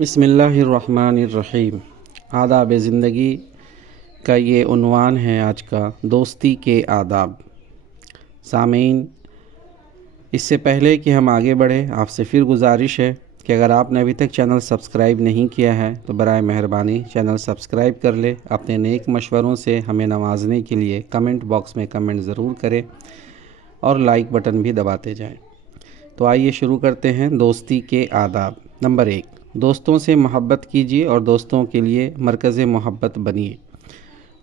بسم اللہ الرحمن الرحیم۔ آداب زندگی کا یہ عنوان ہے آج کا، دوستی کے آداب۔ سامعین، اس سے پہلے کہ ہم آگے بڑھیں، آپ سے پھر گزارش ہے کہ اگر آپ نے ابھی تک چینل سبسکرائب نہیں کیا ہے تو برائے مہربانی چینل سبسکرائب کر لے۔ اپنے نیک مشوروں سے ہمیں نوازنے کے لیے کمنٹ باکس میں کمنٹ ضرور کریں اور لائک بٹن بھی دباتے جائیں۔ تو آئیے شروع کرتے ہیں دوستی کے آداب۔ نمبر 1، دوستوں سے محبت کیجیے اور دوستوں کے لیے مرکز محبت بنیے۔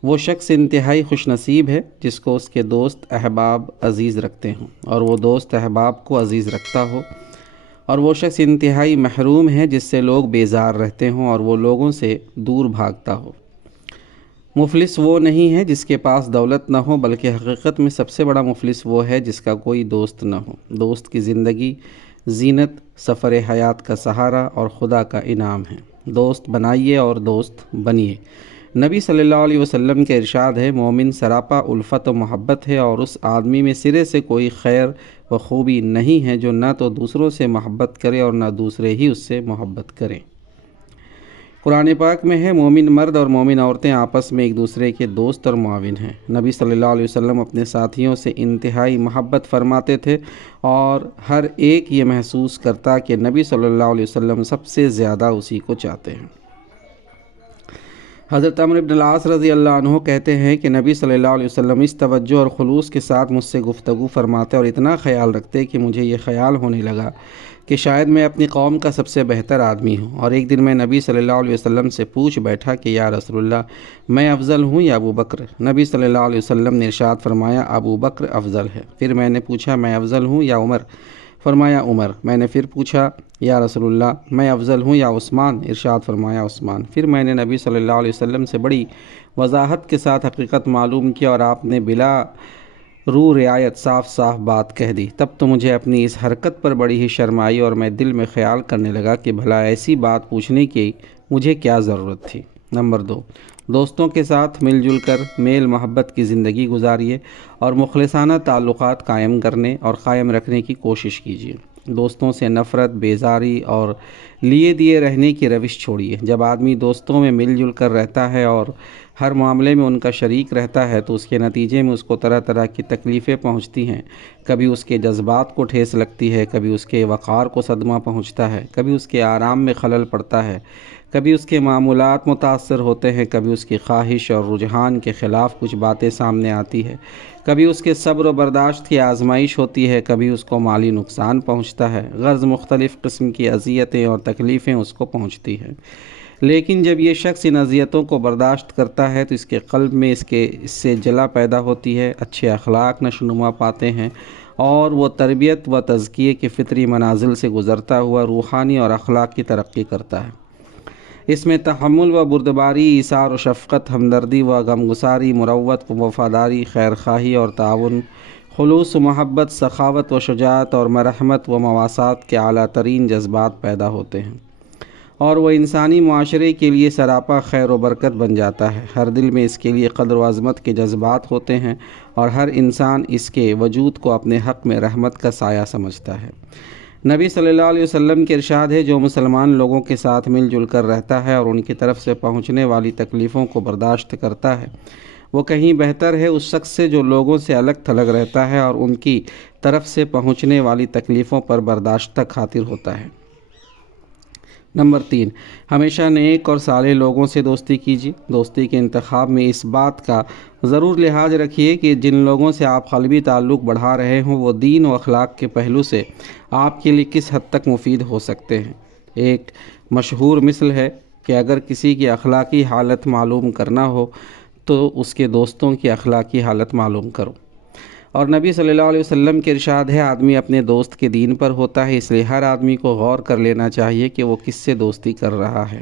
وہ شخص انتہائی خوش نصیب ہے جس کو اس کے دوست احباب عزیز رکھتے ہوں اور وہ دوست احباب کو عزیز رکھتا ہو، اور وہ شخص انتہائی محروم ہے جس سے لوگ بیزار رہتے ہوں اور وہ لوگوں سے دور بھاگتا ہو۔ مفلس وہ نہیں ہے جس کے پاس دولت نہ ہو، بلکہ حقیقت میں سب سے بڑا مفلس وہ ہے جس کا کوئی دوست نہ ہو۔ دوست کی زندگی زینت، سفر حیات کا سہارا اور خدا کا انعام ہے۔ دوست بنائیے اور دوست بنیے۔ نبی صلی اللہ علیہ وسلم کے ارشاد ہے، مومن سراپا الفت و محبت ہے، اور اس آدمی میں سرے سے کوئی خیر و خوبی نہیں ہے جو نہ تو دوسروں سے محبت کرے اور نہ دوسرے ہی اس سے محبت کریں۔ قرآن پاک میں ہے، مومن مرد اور مومن عورتیں آپس میں ایک دوسرے کے دوست اور معاون ہیں۔ نبی صلی اللہ علیہ وسلم اپنے ساتھیوں سے انتہائی محبت فرماتے تھے اور ہر ایک یہ محسوس کرتا کہ نبی صلی اللہ علیہ وسلم سب سے زیادہ اسی کو چاہتے ہیں۔ حضرت عمرو بن العاص رضی اللہ عنہ کہتے ہیں کہ نبی صلی اللہ علیہ وسلم اس توجہ اور خلوص کے ساتھ مجھ سے گفتگو فرماتے اور اتنا خیال رکھتے کہ مجھے یہ خیال ہونے لگا کہ شاید میں اپنی قوم کا سب سے بہتر آدمی ہوں۔ اور ایک دن میں نبی صلی اللہ علیہ وسلم سے پوچھ بیٹھا کہ یا رسول اللہ، میں افضل ہوں یا ابو بکر؟ نبی صلی اللہ علیہ وسلم نے ارشاد فرمایا، ابو بکر افضل ہے۔ پھر میں نے پوچھا، میں افضل ہوں یا عمر؟ فرمایا عمر۔ میں نے پھر پوچھا، یا رسول اللہ، میں افضل ہوں یا عثمان؟ ارشاد فرمایا عثمان۔ پھر میں نے نبی صلی اللہ علیہ وسلم سے بڑی وضاحت کے ساتھ حقیقت معلوم کی اور آپ نے بلا رو رعایت صاف صاف بات کہہ دی۔ تب تو مجھے اپنی اس حرکت پر بڑی ہی شرم آئی اور میں دل میں خیال کرنے لگا کہ بھلا ایسی بات پوچھنے کی مجھے کیا ضرورت تھی۔ نمبر 2، دوستوں کے ساتھ مل جل کر میل محبت کی زندگی گزاریے اور مخلصانہ تعلقات قائم کرنے اور قائم رکھنے کی کوشش کیجیے۔ دوستوں سے نفرت، بیزاری اور لیے دیے رہنے کی روش چھوڑیے۔ جب آدمی دوستوں میں مل جل کر رہتا ہے اور ہر معاملے میں ان کا شریک رہتا ہے تو اس کے نتیجے میں اس کو طرح طرح کی تکلیفیں پہنچتی ہیں۔ کبھی اس کے جذبات کو ٹھیس لگتی ہے، کبھی اس کے وقار کو صدمہ پہنچتا ہے، کبھی اس کے آرام میں خلل پڑتا ہے، کبھی اس کے معمولات متاثر ہوتے ہیں، کبھی اس کی خواہش اور رجحان کے خلاف کچھ باتیں سامنے آتی ہے، کبھی اس کے صبر و برداشت کی آزمائش ہوتی ہے، کبھی اس کو مالی نقصان پہنچتا ہے، غرض مختلف قسم کی اذیتیں اور تکلیفیں اس کو پہنچتی ہیں۔ لیکن جب یہ شخص ان اذیتوں کو برداشت کرتا ہے تو اس کے قلب میں اس سے جلا پیدا ہوتی ہے، اچھے اخلاق نشوونما پاتے ہیں اور وہ تربیت و تزکیے کے فطری منازل سے گزرتا ہوا روحانی اور اخلاقی ترقی کرتا ہے۔ اس میں تحمل و بردباری، ایثار و شفقت، ہمدردی و غمگساری، مروت و وفاداری، خیر خواہی اور تعاون، خلوص و محبت، سخاوت و شجاعت اور مرحمت و مواسات کے اعلیٰ ترین جذبات پیدا ہوتے ہیں اور وہ انسانی معاشرے کے لیے سراپا خیر و برکت بن جاتا ہے۔ ہر دل میں اس کے لیے قدر و عظمت کے جذبات ہوتے ہیں اور ہر انسان اس کے وجود کو اپنے حق میں رحمت کا سایہ سمجھتا ہے۔ نبی صلی اللہ علیہ وسلم کے ارشاد ہے، جو مسلمان لوگوں کے ساتھ مل جل کر رہتا ہے اور ان کی طرف سے پہنچنے والی تکلیفوں کو برداشت کرتا ہے، وہ کہیں بہتر ہے اس شخص سے جو لوگوں سے الگ تھلگ رہتا ہے اور ان کی طرف سے پہنچنے والی تکلیفوں پر برداشتہ خاطر ہوتا ہے۔ نمبر 3، ہمیشہ نیک اور صالح لوگوں سے دوستی کیجیے۔ دوستی کے انتخاب میں اس بات کا ضرور لحاظ رکھیے کہ جن لوگوں سے آپ قلبی تعلق بڑھا رہے ہوں وہ دین و اخلاق کے پہلو سے آپ کے لیے کس حد تک مفید ہو سکتے ہیں۔ ایک مشہور مثل ہے کہ اگر کسی کی اخلاقی حالت معلوم کرنا ہو تو اس کے دوستوں کی اخلاقی حالت معلوم کرو۔ اور نبی صلی اللہ علیہ وسلم کے ارشاد ہے، آدمی اپنے دوست کے دین پر ہوتا ہے، اس لیے ہر آدمی کو غور کر لینا چاہیے کہ وہ کس سے دوستی کر رہا ہے۔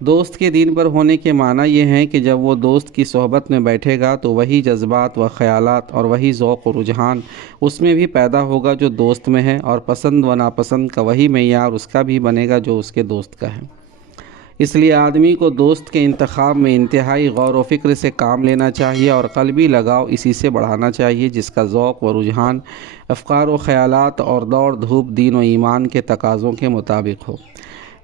دوست کے دین پر ہونے کے معنی یہ ہیں کہ جب وہ دوست کی صحبت میں بیٹھے گا تو وہی جذبات و خیالات اور وہی ذوق و رجحان اس میں بھی پیدا ہوگا جو دوست میں ہے، اور پسند و ناپسند کا وہی معیار اس کا بھی بنے گا جو اس کے دوست کا ہے۔ اس لیے آدمی کو دوست کے انتخاب میں انتہائی غور و فکر سے کام لینا چاہیے اور قلبی لگاؤ اسی سے بڑھانا چاہیے جس کا ذوق و رجحان، افکار و خیالات اور دوڑ دھوپ دین و ایمان کے تقاضوں کے مطابق ہو۔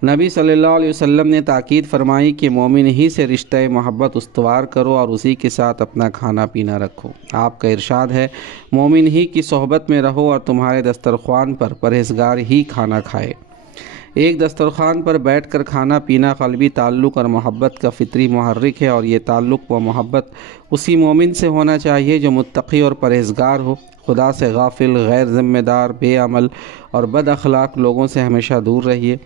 نبی صلی اللہ علیہ وسلم نے تاکید فرمائی کہ مومن ہی سے رشتہ محبت استوار کرو اور اسی کے ساتھ اپنا کھانا پینا رکھو۔ آپ کا ارشاد ہے، مومن ہی کی صحبت میں رہو اور تمہارے دسترخوان پر پرہیزگار ہی کھانا کھائے۔ ایک دسترخوان پر بیٹھ کر کھانا پینا قلبی تعلق اور محبت کا فطری محرک ہے، اور یہ تعلق و محبت اسی مومن سے ہونا چاہیے جو متقی اور پرہیزگار ہو۔ خدا سے غافل، غیر ذمہ دار، بے عمل اور بد اخلاق لوگوں سے ہمیشہ دور رہیے۔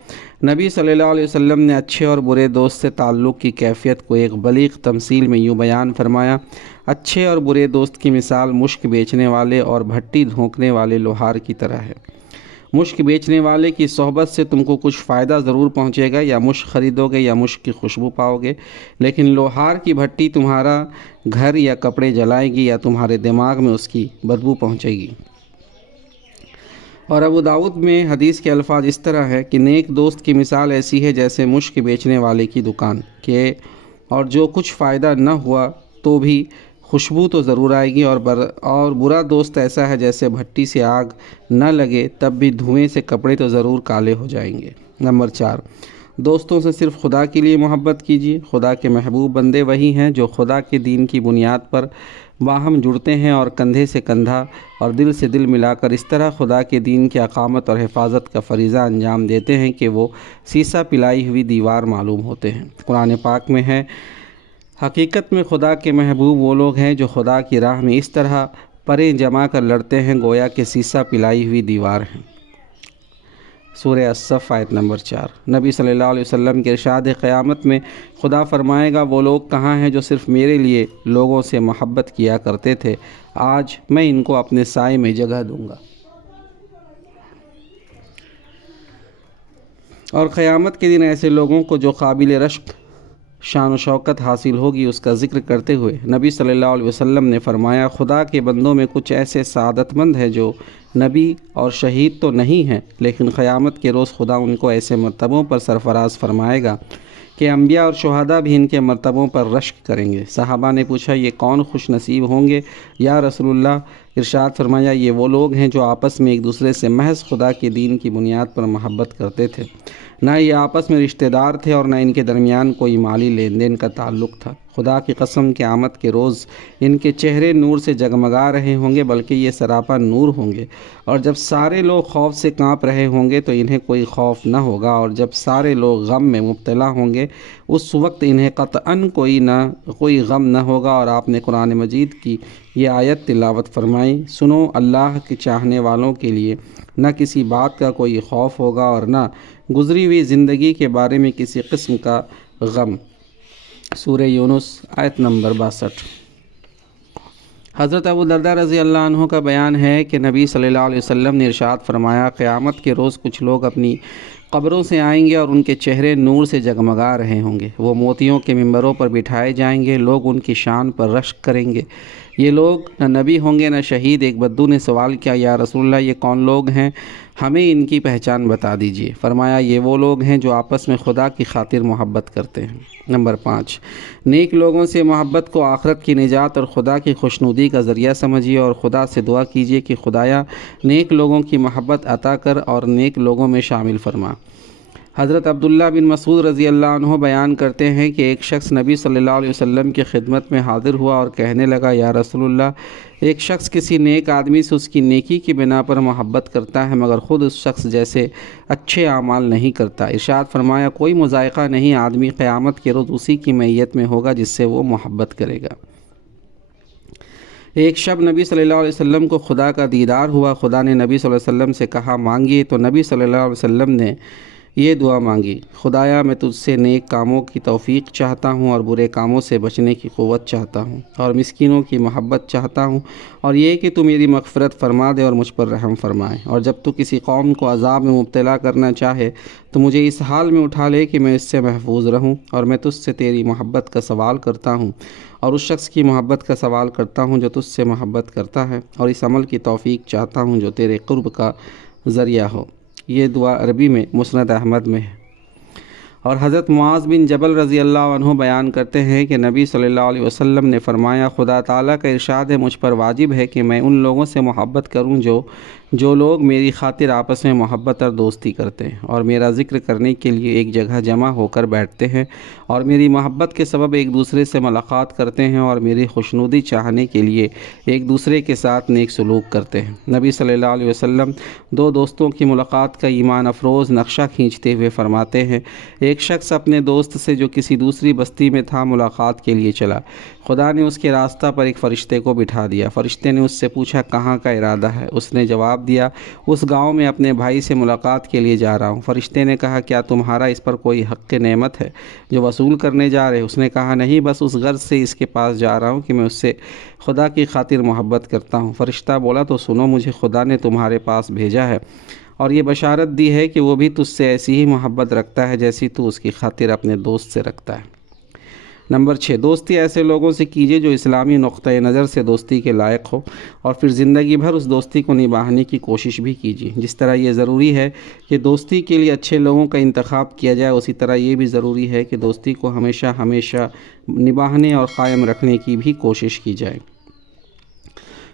نبی صلی اللہ علیہ وسلم نے اچھے اور برے دوست سے تعلق کی کیفیت کو ایک بلیغ تمثیل میں یوں بیان فرمایا، اچھے اور برے دوست کی مثال مشک بیچنے والے اور بھٹی دھونکنے والے لوہار کی طرح ہے۔ مشک بیچنے والے کی صحبت سے تم کو کچھ فائدہ ضرور پہنچے گا، یا مشک خریدو گے یا مشک کی خوشبو پاؤ گے، لیکن لوہار کی بھٹی تمہارا گھر یا کپڑے جلائے گی یا تمہارے دماغ میں اس کی بدبو پہنچے گی۔ اور ابو داؤد میں حدیث کے الفاظ اس طرح ہے کہ نیک دوست کی مثال ایسی ہے جیسے مشک بیچنے والے کی دکان کہ اور جو کچھ فائدہ نہ ہوا تو بھی خوشبو تو ضرور آئے گی، اور برا دوست ایسا ہے جیسے بھٹی سے آگ نہ لگے تب بھی دھوئیں سے کپڑے تو ضرور کالے ہو جائیں گے۔ نمبر 4، دوستوں سے صرف خدا کے لیے محبت کیجیے۔ خدا کے محبوب بندے وہی ہیں جو خدا کے دین کی بنیاد پر باہم جڑتے ہیں اور کندھے سے کندھا اور دل سے دل ملا کر اس طرح خدا کے دین کی اقامت اور حفاظت کا فریضہ انجام دیتے ہیں کہ وہ سیسا پلائی ہوئی دیوار معلوم ہوتے ہیں۔ قرآن پاک میں ہے، حقیقت میں خدا کے محبوب وہ لوگ ہیں جو خدا کی راہ میں اس طرح پریں جما کر لڑتے ہیں گویا کہ سیسا پلائی ہوئی دیوار ہیں۔ سورہ الصف آیت نمبر 4۔ نبی صلی اللہ علیہ وسلم کے ارشاد قیامت میں خدا فرمائے گا، وہ لوگ کہاں ہیں جو صرف میرے لیے لوگوں سے محبت کیا کرتے تھے، آج میں ان کو اپنے سائے میں جگہ دوں گا۔ اور قیامت کے دن ایسے لوگوں کو جو قابل رشک شان و شوکت حاصل ہوگی اس کا ذکر کرتے ہوئے نبی صلی اللہ علیہ وسلم نے فرمایا، خدا کے بندوں میں کچھ ایسے سعادت مند ہیں جو نبی اور شہید تو نہیں ہیں، لیکن قیامت کے روز خدا ان کو ایسے مرتبوں پر سرفراز فرمائے گا کہ انبیاء اور شہداء بھی ان کے مرتبوں پر رشک کریں گے۔ صحابہ نے پوچھا، یہ کون خوش نصیب ہوں گے یا رسول اللہ؟ ارشاد فرمایا، یہ وہ لوگ ہیں جو آپس میں ایک دوسرے سے محض خدا کے دین کی بنیاد پر محبت کرتے تھے، نہ یہ آپس میں رشتہ دار تھے اور نہ ان کے درمیان کوئی مالی لین دین کا تعلق تھا۔ خدا کی قسم، قیامت کے روز ان کے چہرے نور سے جگمگا رہے ہوں گے، بلکہ یہ سراپا نور ہوں گے، اور جب سارے لوگ خوف سے کانپ رہے ہوں گے تو انہیں کوئی خوف نہ ہوگا، اور جب سارے لوگ غم میں مبتلا ہوں گے اس وقت انہیں قطعاً کوئی غم نہ ہوگا۔ اور آپ نے قرآن مجید کی یہ آیت تلاوت فرمائی، سنو، اللہ کے چاہنے والوں کے لیے نہ کسی بات کا کوئی خوف ہوگا اور نہ گزری ہوئی زندگی کے بارے میں کسی قسم کا غم۔ سورہ یونس آیت نمبر 62۔ حضرت ابو درداء رضی اللہ عنہ کا بیان ہے کہ نبی صلی اللہ علیہ وسلم نے ارشاد فرمایا، قیامت کے روز کچھ لوگ اپنی قبروں سے آئیں گے اور ان کے چہرے نور سے جگمگا رہے ہوں گے، وہ موتیوں کے ممبروں پر بٹھائے جائیں گے، لوگ ان کی شان پر رشک کریں گے۔ یہ لوگ نہ نبی ہوں گے نہ شہید۔ ایک بدو نے سوال کیا، یا رسول اللہ، یہ کون لوگ ہیں؟ ہمیں ان کی پہچان بتا دیجیے۔ فرمایا، یہ وہ لوگ ہیں جو آپس میں خدا کی خاطر محبت کرتے ہیں۔ نمبر 5، نیک لوگوں سے محبت کو آخرت کی نجات اور خدا کی خوشنودی کا ذریعہ سمجھیے، اور خدا سے دعا کیجیے کہ خدایا نیک لوگوں کی محبت عطا کر اور نیک لوگوں میں شامل فرما۔ حضرت عبداللہ بن مسعود رضی اللہ عنہ بیان کرتے ہیں کہ ایک شخص نبی صلی اللہ علیہ وسلم کی خدمت میں حاضر ہوا اور کہنے لگا، یا رسول اللہ، ایک شخص کسی نیک آدمی سے اس کی نیکی کی بنا پر محبت کرتا ہے مگر خود اس شخص جیسے اچھے اعمال نہیں کرتا۔ ارشاد فرمایا، کوئی مذائقہ نہیں، آدمی قیامت کے روز اسی کی معیت میں ہوگا جس سے وہ محبت کرے گا۔ ایک شب نبی صلی اللہ علیہ وسلم کو خدا کا دیدار ہوا۔ خدا نے نبی صلی اللہ علیہ وسلم سے کہا، مانگیے، تو نبی صلی اللہ علیہ وسلم نے یہ دعا مانگی، خدایا میں تجھ سے نیک کاموں کی توفیق چاہتا ہوں اور برے کاموں سے بچنے کی قوت چاہتا ہوں اور مسکینوں کی محبت چاہتا ہوں، اور یہ کہ تو میری مغفرت فرما دے اور مجھ پر رحم فرمائے، اور جب تو کسی قوم کو عذاب میں مبتلا کرنا چاہے تو مجھے اس حال میں اٹھا لے کہ میں اس سے محفوظ رہوں، اور میں تجھ سے تیری محبت کا سوال کرتا ہوں اور اس شخص کی محبت کا سوال کرتا ہوں جو تجھ سے محبت کرتا ہے، اور اس عمل کی توفیق چاہتا ہوں جو تیرے قرب کا ذریعہ ہو۔ یہ دعا عربی میں مسند احمد میں ہے۔ اور حضرت معاذ بن جبل رضی اللہ عنہ بیان کرتے ہیں کہ نبی صلی اللہ علیہ وسلم نے فرمایا، خدا تعالیٰ کا ارشاد ہے، مجھ پر واجب ہے کہ میں ان لوگوں سے محبت کروں جو جو لوگ میری خاطر آپس میں محبت اور دوستی کرتے ہیں اور میرا ذکر کرنے کے لیے ایک جگہ جمع ہو کر بیٹھتے ہیں اور میری محبت کے سبب ایک دوسرے سے ملاقات کرتے ہیں اور میری خوشنودی چاہنے کے لیے ایک دوسرے کے ساتھ نیک سلوک کرتے ہیں۔ نبی صلی اللہ علیہ وسلم دو دوستوں کی ملاقات کا ایمان افروز نقشہ کھینچتے ہوئے فرماتے ہیں، ایک شخص اپنے دوست سے جو کسی دوسری بستی میں تھا ملاقات کے لیے چلا۔ خدا نے اس کے راستہ پر ایک فرشتے کو بٹھا دیا۔ فرشتے نے اس سے پوچھا کہاں کا ارادہ ہے؟ اس نے جواب دیا، اس گاؤں میں اپنے بھائی سے ملاقات کے لیے جا رہا ہوں۔ فرشتے نے کہا، کیا تمہارا اس پر کوئی حق نعمت ہے جو وصول کرنے جا رہے؟ اس نے کہا، نہیں، بس اس غرض سے اس کے پاس جا رہا ہوں کہ میں اس سے خدا کی خاطر محبت کرتا ہوں۔ فرشتہ بولا، تو سنو، مجھے خدا نے تمہارے پاس بھیجا ہے اور یہ بشارت دی ہے کہ وہ بھی تجھ سے ایسی ہی محبت رکھتا ہے جیسی تو اس کی خاطر اپنے دوست سے رکھتا ہے۔ نمبر 6، دوستی ایسے لوگوں سے کیجیے جو اسلامی نقطۂ نظر سے دوستی کے لائق ہو، اور پھر زندگی بھر اس دوستی کو نبھانے کی کوشش بھی کیجیے۔ جس طرح یہ ضروری ہے کہ دوستی کے لیے اچھے لوگوں کا انتخاب کیا جائے، اسی طرح یہ بھی ضروری ہے کہ دوستی کو ہمیشہ نبھانے اور قائم رکھنے کی بھی کوشش کی جائے۔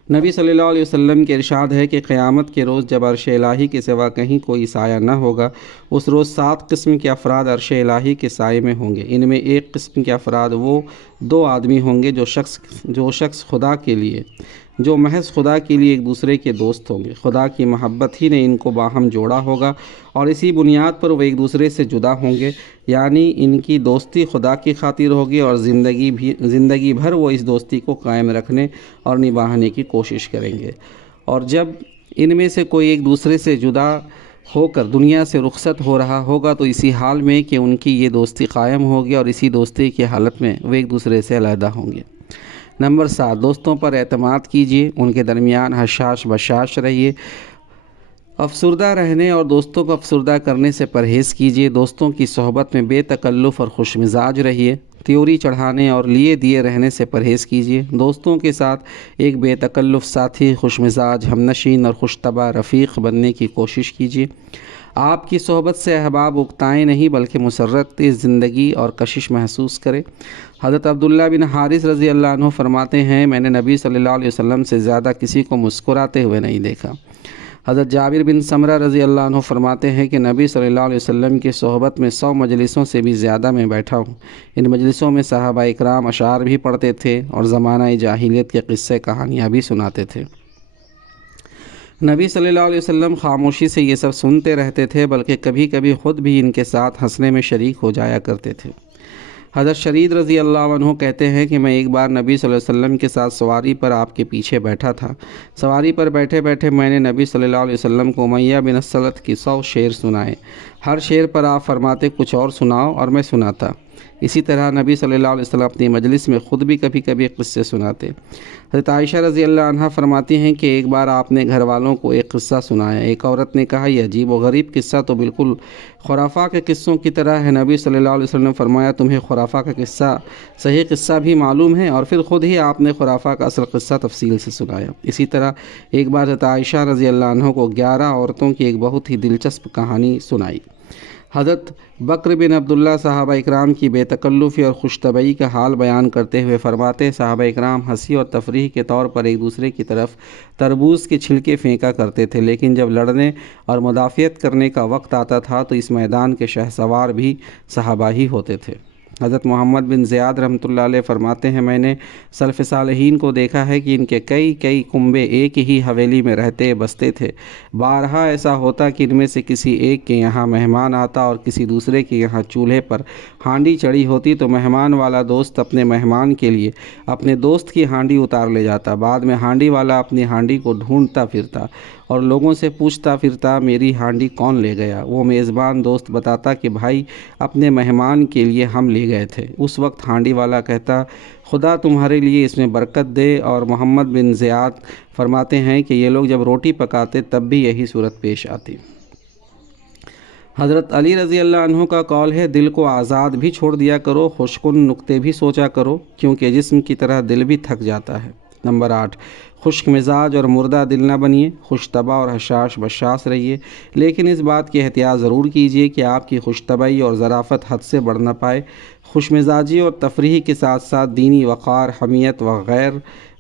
نبی صلی اللہ علیہ وسلم کے ارشاد ہے کہ قیامت کے روز جب عرش الہی کے سوا کہیں کوئی سایہ نہ ہوگا، اس روز 7 قسم کے افراد عرش الہی کے سائے میں ہوں گے۔ ان میں ایک قسم کے افراد وہ 2 آدمی ہوں گے جو شخص خدا کے لیے، جو محض خدا کے لیے ایک دوسرے کے دوست ہوں گے۔ خدا کی محبت ہی نے ان کو باہم جوڑا ہوگا اور اسی بنیاد پر وہ ایک دوسرے سے جدا ہوں گے، یعنی ان کی دوستی خدا کی خاطر ہوگی اور زندگی بھر وہ اس دوستی کو قائم رکھنے اور نبھانے کی کوشش کریں گے۔ اور جب ان میں سے کوئی ایک دوسرے سے جدا ہو کر دنیا سے رخصت ہو رہا ہوگا تو اسی حال میں کہ ان کی یہ دوستی قائم ہوگی اور اسی دوستی کی حالت میں وہ ایک دوسرے سے علیحدہ ہوں گے۔ نمبر 7، دوستوں پر اعتماد کیجیے، ان کے درمیان حشاش بشاش رہیے، افسردہ رہنے اور دوستوں کو افسردہ کرنے سے پرہیز کیجیے۔ دوستوں کی صحبت میں بے تکلف اور خوش مزاج رہیے، تیوری چڑھانے اور لیے دیے رہنے سے پرہیز کیجیے۔ دوستوں کے ساتھ ایک بے تکلف ساتھی، خوش مزاج ہمنشین اور خوش طبع رفیق بننے کی کوشش کیجیے۔ آپ کی صحبت سے احباب اکتائیں نہیں بلکہ مسرت زندگی اور کشش محسوس کرے۔ حضرت عبداللہ بن حارث رضی اللہ عنہ فرماتے ہیں، میں نے نبی صلی اللہ علیہ وسلم سے زیادہ کسی کو مسکراتے ہوئے نہیں دیکھا۔ حضرت جابر بن سمرہ رضی اللہ عنہ فرماتے ہیں کہ نبی صلی اللہ علیہ وسلم کی صحبت میں 100 مجلسوں سے بھی زیادہ میں بیٹھا ہوں۔ ان مجلسوں میں صحابہ اکرام اشعار بھی پڑھتے تھے اور زمانہ جاہلیت کے قصے کہانیاں بھی سناتے تھے۔ نبی صلی اللہ علیہ وسلم خاموشی سے یہ سب سنتے رہتے تھے، بلکہ کبھی کبھی خود بھی ان کے ساتھ ہنسنے میں شریک ہو جایا کرتے تھے۔ حضرت شرید رضی اللہ عنہ کہتے ہیں کہ میں ایک بار نبی صلی اللہ علیہ وسلم کے ساتھ سواری پر آپ کے پیچھے بیٹھا تھا۔ سواری پر بیٹھے بیٹھے میں نے نبی صلی اللہ علیہ وسلم کو امیہ بن السلط کی 100 شعر سنائے۔ ہر شعر پر آپ فرماتے کچھ اور سناؤ اور میں سناتا۔ اسی طرح نبی صلی اللہ علیہ وسلم اپنی مجلس میں خود بھی کبھی کبھی قصے سناتے۔ حضرت عائشہ رضی اللہ عنہ فرماتی ہیں کہ ایک بار آپ نے گھر والوں کو ایک قصہ سنایا۔ ایک عورت نے کہا، یہ عجیب و غریب قصہ تو بالکل خرافہ کے قصوں کی طرح ہے۔ نبی صلی اللہ علیہ وسلم نے فرمایا، تمہیں خرافہ کا قصہ صحیح قصہ بھی معلوم ہے؟ اور پھر خود ہی آپ نے خرافہ کا اصل قصہ تفصیل سے سنایا۔ اسی طرح ایک بار حضرت عائشہ رضی اللہ عنہ کو 11 عورتوں کی ایک بہت ہی دلچسپ کہانی سنائی۔ حضرت بکر بن عبداللہ صحابہ اکرام کی بے تکلفی اور خوش طبعی کا حال بیان کرتے ہوئے فرماتے، صحابہ اکرام ہنسی اور تفریح کے طور پر ایک دوسرے کی طرف تربوز کے چھلکے پھینکا کرتے تھے، لیکن جب لڑنے اور مدافعت کرنے کا وقت آتا تھا تو اس میدان کے شہسوار بھی صحابہ ہی ہوتے تھے۔ حضرت محمد بن زیاد رحمۃ اللہ علیہ فرماتے ہیں، میں نے سلف صالحین کو دیکھا ہے کہ ان کے کئی کنبے ایک ہی حویلی میں رہتے بستے تھے۔ بارہا ایسا ہوتا کہ ان میں سے کسی ایک کے یہاں مہمان آتا اور کسی دوسرے کے یہاں چولہے پر ہانڈی چڑھی ہوتی تو مہمان والا دوست اپنے مہمان کے لیے اپنے دوست کی ہانڈی اتار لے جاتا۔ بعد میں ہانڈی والا اپنی ہانڈی کو ڈھونڈتا پھرتا اور لوگوں سے پوچھتا پھرتا، میری ہانڈی کون لے گیا؟ وہ میزبان دوست بتاتا کہ بھائی اپنے مہمان کے لیے ہم لے گئے تھے۔ اس وقت ہانڈی والا کہتا، خدا تمہارے لیے اس میں برکت دے۔ اور محمد بن زیاد فرماتے ہیں کہ یہ لوگ جب روٹی پکاتے تب بھی یہی صورت پیش آتی۔ حضرت علی رضی اللہ عنہ کا قول ہے، دل کو آزاد بھی چھوڑ دیا کرو، خوش کن نکتے بھی سوچا کرو، کیونکہ جسم کی طرح دل بھی تھک جاتا ہے۔ نمبر 8، خشک مزاج اور مردہ دل نہ بنیے، خوش طبع اور حشاش بشاش رہیے، لیکن اس بات کی احتیاط ضرور کیجیے کہ آپ کی خوش طبعی اور ظرافت حد سے بڑھ نہ پائے۔ خوش مزاجی اور تفریح کے ساتھ ساتھ دینی وقار، حمیت و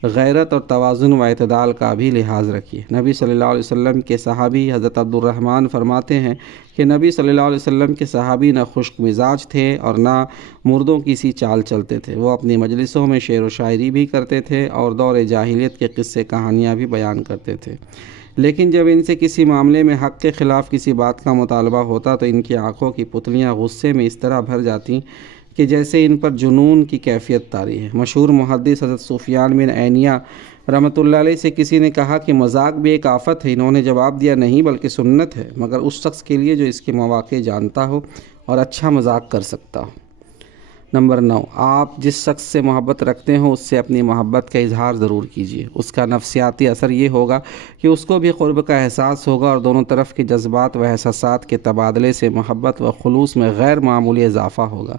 غیرت اور توازن و اعتدال کا بھی لحاظ رکھیے۔ نبی صلی اللہ علیہ وسلم کے صحابی حضرت عبد الرحمن فرماتے ہیں کہ نبی صلی اللہ علیہ وسلم کے صحابی نہ خشک مزاج تھے اور نہ مردوں کی سی چال چلتے تھے۔ وہ اپنی مجلسوں میں شعر و شاعری بھی کرتے تھے اور دور جاہلیت کے قصے کہانیاں بھی بیان کرتے تھے، لیکن جب ان سے کسی معاملے میں حق کے خلاف کسی بات کا مطالبہ ہوتا تو ان کی آنکھوں کی پتلیاں غصے میں اس طرح بھر جاتیں کہ جیسے ان پر جنون کی کیفیت طاری ہے۔ مشہور محدث حضرت سفیان بن عینیہ رحمۃ اللہ علیہ سے کسی نے کہا کہ مذاق بھی ایک آفت ہے۔ انہوں نے جواب دیا، نہیں بلکہ سنت ہے، مگر اس شخص کے لیے جو اس کے مواقع جانتا ہو اور اچھا مذاق کر سکتا ہو۔ نمبر 9، آپ جس شخص سے محبت رکھتے ہوں اس سے اپنی محبت کا اظہار ضرور کیجیے۔ اس کا نفسیاتی اثر یہ ہوگا کہ اس کو بھی قرب کا احساس ہوگا اور دونوں طرف کے جذبات و احساسات کے تبادلے سے محبت و خلوص میں غیر معمولی اضافہ ہوگا،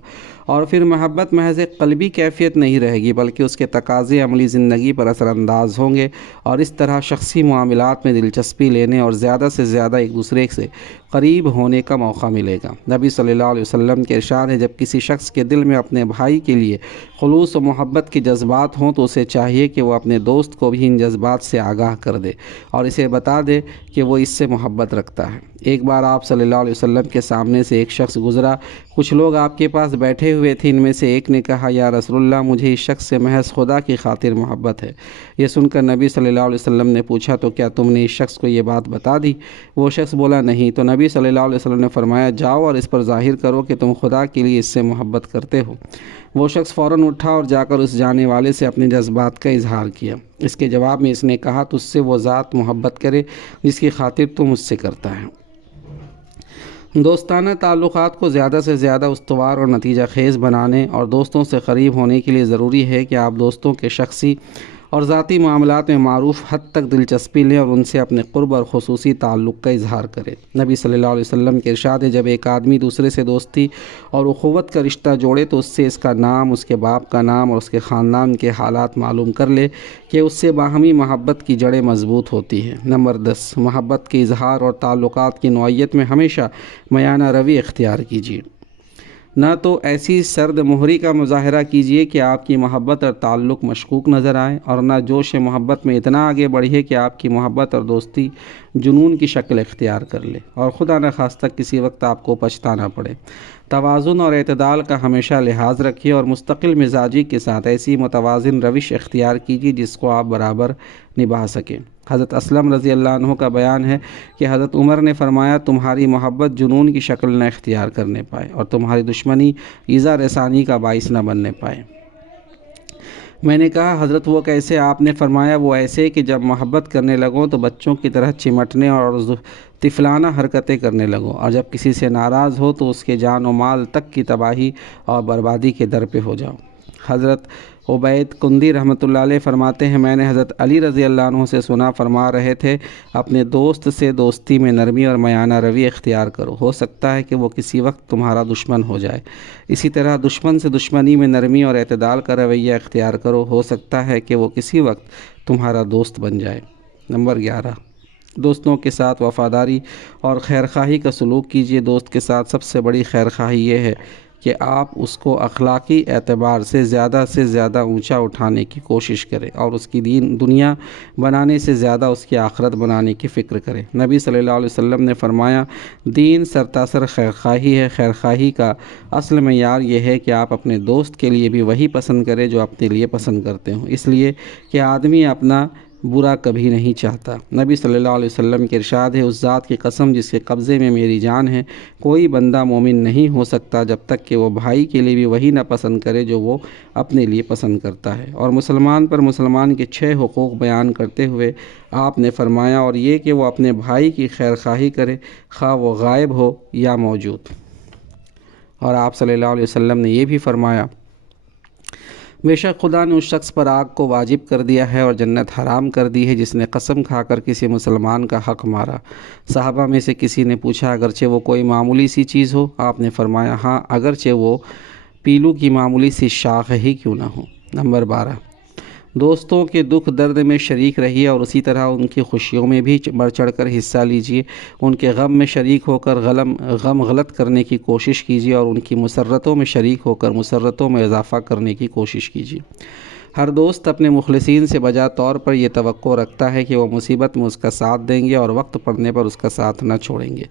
اور پھر محبت محض ایک قلبی کیفیت نہیں رہے گی بلکہ اس کے تقاضے عملی زندگی پر اثر انداز ہوں گے، اور اس طرح شخصی معاملات میں دلچسپی لینے اور زیادہ سے زیادہ ایک دوسرے سے قریب ہونے کا موقع ملے گا۔ نبی صلی اللہ علیہ وسلم کے ارشاد ہے، جب کسی شخص کے دل میں اپنے بھائی کے لیے خلوص و محبت کے جذبات ہوں تو اسے چاہیے کہ وہ اپنے دوست کو بھی ان جذبات سے آگاہ کر دے اور اسے بتا دے کہ وہ اس سے محبت رکھتا ہے۔ ایک بار آپ صلی اللہ علیہ وسلم کے سامنے سے ایک شخص گزرا، کچھ لوگ آپ کے پاس بیٹھے ہوئے تھے۔ ان میں سے ایک نے کہا، یا رسول اللہ، مجھے اس شخص سے محض خدا کی خاطر محبت ہے۔ یہ سن کر نبی صلی اللہ علیہ وسلم نے پوچھا، تو کیا تم نے اس شخص کو یہ بات بتا دی؟ وہ شخص بولا، نہیں۔ تو نبی صلی اللہ علیہ وسلم نے فرمایا، جاؤ اور اس پر ظاہر کرو کہ تم خدا کے لیے اس سے محبت کرتے ہو۔ وہ شخص فوراً اٹھا اور جا کر اس جانے والے سے اپنے جذبات کا اظہار کیا۔ اس کے جواب میں اس نے کہا، تجھ سے وہ ذات محبت کرے جس کی خاطر تو مجھ سے کرتا ہے۔ دوستانہ تعلقات کو زیادہ سے زیادہ استوار اور نتیجہ خیز بنانے اور دوستوں سے قریب ہونے کے لیے ضروری ہے کہ آپ دوستوں کے شخصی اور ذاتی معاملات میں معروف حد تک دلچسپی لیں اور ان سے اپنے قرب اور خصوصی تعلق کا اظہار کریں۔ نبی صلی اللہ علیہ وسلم کے ارشاد ہے، جب ایک آدمی دوسرے سے دوستی اور اخوت کا رشتہ جوڑے تو اس سے اس کا نام، اس کے باپ کا نام اور اس کے خاندان کے حالات معلوم کر لے کہ اس سے باہمی محبت کی جڑیں مضبوط ہوتی ہیں۔ نمبر 10، محبت کے اظہار اور تعلقات کی نوعیت میں ہمیشہ میانہ روی اختیار کیجیے۔ نہ تو ایسی سرد مہری کا مظاہرہ کیجیے کہ آپ کی محبت اور تعلق مشکوک نظر آئے، اور نہ جوش محبت میں اتنا آگے بڑھیے کہ آپ کی محبت اور دوستی جنون کی شکل اختیار کر لے اور خدا نخواستہ کسی وقت آپ کو پچھتانا پڑے۔ توازن اور اعتدال کا ہمیشہ لحاظ رکھیے اور مستقل مزاجی کے ساتھ ایسی متوازن روش اختیار کیجیے جس کو آپ برابر نبھا سکیں۔ حضرت اسلم رضی اللہ عنہ کا بیان ہے کہ حضرت عمر نے فرمایا، تمہاری محبت جنون کی شکل نہ اختیار کرنے پائے اور تمہاری دشمنی ایذا رسانی کا باعث نہ بننے پائے۔ میں نے کہا، حضرت وہ کیسے؟ آپ نے فرمایا، وہ ایسے کہ جب محبت کرنے لگو تو بچوں کی طرح چمٹنے اور طفلانہ حرکتیں کرنے لگو، اور جب کسی سے ناراض ہو تو اس کے جان و مال تک کی تباہی اور بربادی کے در پہ ہو جاؤ۔ حضرت عبید کندی رحمۃ اللہ علیہ فرماتے ہیں، میں نے حضرت علی رضی اللہ عنہ سے سنا، فرما رہے تھے، اپنے دوست سے دوستی میں نرمی اور میانہ روی اختیار کرو، ہو سکتا ہے کہ وہ کسی وقت تمہارا دشمن ہو جائے۔ اسی طرح دشمن سے دشمنی میں نرمی اور اعتدال کا رویہ اختیار کرو، ہو سکتا ہے کہ وہ کسی وقت تمہارا دوست بن جائے۔ نمبر 11، دوستوں کے ساتھ وفاداری اور خیرخواہی کا سلوک کیجیے۔ دوست کے ساتھ سب سے بڑی خیرخواہی یہ ہے کہ آپ اس کو اخلاقی اعتبار سے زیادہ اونچا اٹھانے کی کوشش کریں اور اس کی دنیا بنانے سے زیادہ اس کی آخرت بنانے کی فکر کریں۔ نبی صلی اللہ علیہ وسلم نے فرمایا، دین سرتاسر خیرخواہی ہے۔ خیرخواہی کا اصل معیار یہ ہے کہ آپ اپنے دوست کے لیے بھی وہی پسند کریں جو اپنے لیے پسند کرتے ہوں، اس لیے کہ آدمی اپنا برا کبھی نہیں چاہتا۔ نبی صلی اللہ علیہ وسلم کے ارشاد ہے، اس ذات کی قسم جس کے قبضے میں میری جان ہے، کوئی بندہ مومن نہیں ہو سکتا جب تک کہ وہ بھائی کے لیے بھی وہی نہ پسند کرے جو وہ اپنے لیے پسند کرتا ہے۔ اور مسلمان پر مسلمان کے 6 حقوق بیان کرتے ہوئے آپ نے فرمایا، اور یہ کہ وہ اپنے بھائی کی خیرخواہی کرے، خواہ وہ غائب ہو یا موجود۔ اور آپ صلی اللہ علیہ وسلم نے یہ بھی فرمایا، بے شک خدا نے اس شخص پر آگ کو واجب کر دیا ہے اور جنت حرام کر دی ہے جس نے قسم کھا کر کسی مسلمان کا حق مارا۔ صحابہ میں سے کسی نے پوچھا، اگرچہ وہ کوئی معمولی سی چیز ہو؟ آپ نے فرمایا، ہاں، اگرچہ وہ پیلو کی معمولی سی شاخ ہی کیوں نہ ہو۔ نمبر 12، دوستوں کے دکھ درد میں شریک رہیے اور اسی طرح ان کی خوشیوں میں بھی بڑھ چڑھ کر حصہ لیجیے۔ ان کے غم میں شریک ہو کر غم غلط کرنے کی کوشش کیجیے اور ان کی مسرتوں میں شریک ہو کر مسرتوں میں اضافہ کرنے کی کوشش کیجیے۔ ہر دوست اپنے مخلصین سے بجا طور پر یہ توقع رکھتا ہے کہ وہ مصیبت میں اس کا ساتھ دیں گے اور وقت پڑنے پر اس کا ساتھ نہ چھوڑیں گے۔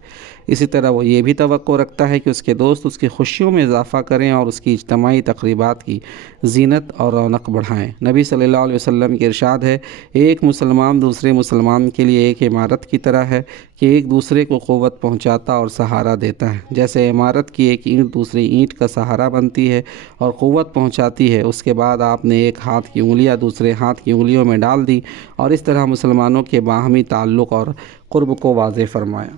اسی طرح وہ یہ بھی توقع رکھتا ہے کہ اس کے دوست اس کی خوشیوں میں اضافہ کریں اور اس کی اجتماعی تقریبات کی زینت اور رونق بڑھائیں۔ نبی صلی اللہ علیہ وسلم کے ارشاد ہے، ایک مسلمان دوسرے مسلمان کے لیے ایک عمارت کی طرح ہے کہ ایک دوسرے کو قوت پہنچاتا اور سہارا دیتا ہے۔ جیسے عمارت کی ایک اینٹ دوسری اینٹ کا سہارا بنتی ہے اور قوت پہنچاتی ہے، اس کے بعد آپ نے ایک ہاتھ کی انگلیاں دوسرے ہاتھ کی انگلیوں میں ڈال دی اور اس طرح مسلمانوں کے باہمی تعلق اور قرب کو واضح فرمایا۔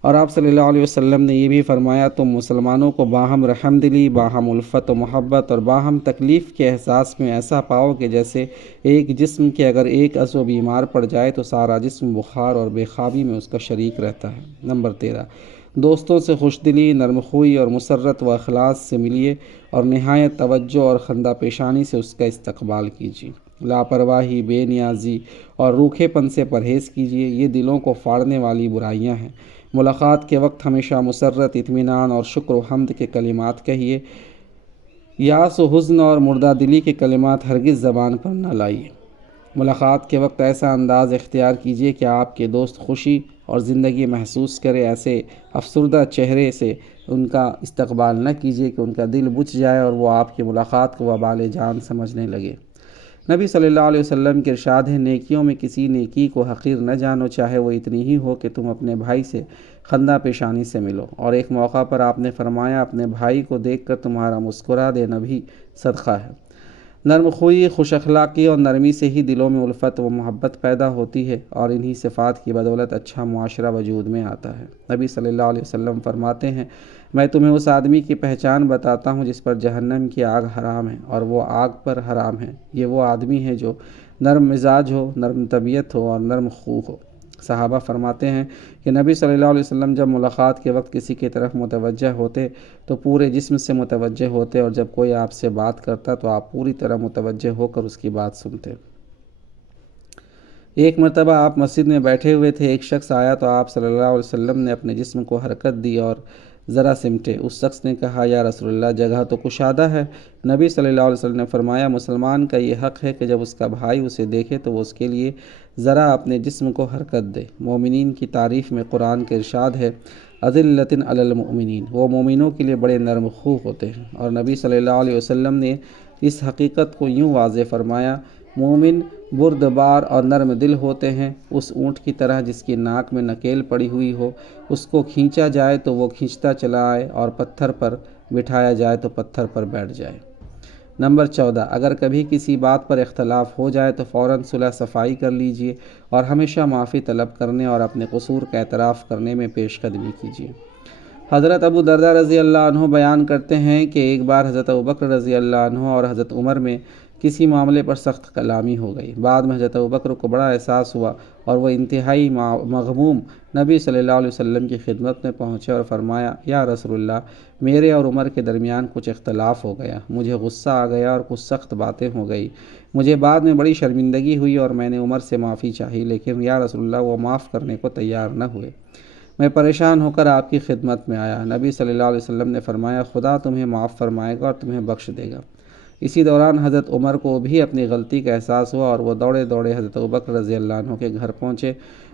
اور آپ صلی اللہ علیہ وسلم نے یہ بھی فرمایا، تم مسلمانوں کو باہم رحم دلی، باہم الفت و محبت اور باہم تکلیف کے احساس میں ایسا پاؤ کہ جیسے ایک جسم کے اگر ایک عضو بیمار پڑ جائے تو سارا جسم بخار اور بے خوابی میں اس کا شریک رہتا ہے۔ نمبر 13، دوستوں سے خوش دلی، نرم خوئی اور مسرت و اخلاص سے ملیے اور نہایت توجہ اور خندہ پیشانی سے اس کا استقبال کیجیے۔ لاپرواہی، بے نیازی اور روکھے پن سے پرہیز کیجیے، یہ دلوں کو پھاڑنے والی برائیاں ہیں۔ ملاقات کے وقت ہمیشہ مسرت، اطمینان اور شکر و حمد کے کلمات کہیے۔ یاس و حزن اور مردہ دلی کے کلمات ہرگز زبان پر نہ لائیے۔ ملاقات کے وقت ایسا انداز اختیار کیجیے کہ آپ کے دوست خوشی اور زندگی محسوس کرے۔ ایسے افسردہ چہرے سے ان کا استقبال نہ کیجیے کہ ان کا دل بجھ جائے اور وہ آپ کی ملاقات کو وبال جان سمجھنے لگے۔ نبی صلی اللہ علیہ وسلم کے ارشاد ہے، نیکیوں میں کسی نیکی کو حقیر نہ جانو، چاہے وہ اتنی ہی ہو کہ تم اپنے بھائی سے خندہ پیشانی سے ملو۔ اور ایک موقع پر آپ نے فرمایا، اپنے بھائی کو دیکھ کر تمہارا مسکرا دینا بھی صدقہ ہے۔ نرم خوئی، خوش اخلاقی اور نرمی سے ہی دلوں میں الفت و محبت پیدا ہوتی ہے اور انہی صفات کی بدولت اچھا معاشرہ وجود میں آتا ہے۔ نبی صلی اللہ علیہ وسلم فرماتے ہیں، میں تمہیں اس آدمی کی پہچان بتاتا ہوں جس پر جہنم کی آگ حرام ہے اور وہ آگ پر حرام ہے۔ یہ وہ آدمی ہے جو نرم مزاج ہو، نرم طبیعت ہو اور نرم خو ہو۔ صحابہ فرماتے ہیں کہ نبی صلی اللہ علیہ وسلم جب ملاقات کے وقت کسی کی طرف متوجہ ہوتے تو پورے جسم سے متوجہ ہوتے اور جب کوئی آپ سے بات کرتا تو آپ پوری طرح متوجہ ہو کر اس کی بات سنتے۔ ایک مرتبہ آپ مسجد میں بیٹھے ہوئے تھے، ایک شخص آیا تو آپ صلی اللہ علیہ وسلم نے اپنے جسم کو حرکت دی اور ذرا سمٹے۔ اس شخص نے کہا، یا رسول اللہ، جگہ تو کشادہ ہے۔ نبی صلی اللہ علیہ وسلم نے فرمایا، مسلمان کا یہ حق ہے کہ جب اس کا بھائی اسے دیکھے تو وہ اس کے لیے ذرا اپنے جسم کو حرکت دے۔ مومنین کی تعریف میں قرآن کے ارشاد ہے، اذلۃ علی المؤمنین، وہ مومنوں کے لیے بڑے نرم خو ہوتے ہیں۔ اور نبی صلی اللہ علیہ وسلم نے اس حقیقت کو یوں واضح فرمایا، مومن بردبار اور نرم دل ہوتے ہیں، اس اونٹ کی طرح جس کی ناک میں نکیل پڑی ہوئی ہو، اس کو کھینچا جائے تو وہ کھینچتا چلا آئے اور پتھر پر بٹھایا جائے تو پتھر پر بیٹھ جائے۔ نمبر 14، اگر کبھی کسی بات پر اختلاف ہو جائے تو فوراً صلح صفائی کر لیجیے اور ہمیشہ معافی طلب کرنے اور اپنے قصور کا اعتراف کرنے میں پیش قدمی کیجیے۔ حضرت ابو درداء رضی اللہ عنہ بیان کرتے ہیں کہ ایک بار حضرت ابوبکر رضی اللہ عنہ اور حضرت عمر میں کسی معاملے پر سخت کلامی ہو گئی۔ بعد میں حضرت ابوبکر کو بڑا احساس ہوا اور وہ انتہائی مغموم نبی صلی اللہ علیہ وسلم کی خدمت میں پہنچے اور فرمایا، یا رسول اللہ، میرے اور عمر کے درمیان کچھ اختلاف ہو گیا، مجھے غصہ آ گیا اور کچھ سخت باتیں ہو گئی، مجھے بعد میں بڑی شرمندگی ہوئی اور میں نے عمر سے معافی چاہی، لیکن یا رسول اللہ وہ معاف کرنے کو تیار نہ ہوئے۔ میں پریشان ہو کر آپ کی خدمت میں آیا۔ نبی صلی اللہ علیہ وسلم نے فرمایا، خدا تمہیں معاف فرمائے گا اور تمہیں بخش دے گا۔ اسی دوران حضرت عمر کو بھی اپنی غلطی کا احساس ہوا اور وہ دوڑے دوڑے حضرت ابوبکر رضی اللہ عنہ کے گھر پہنچے۔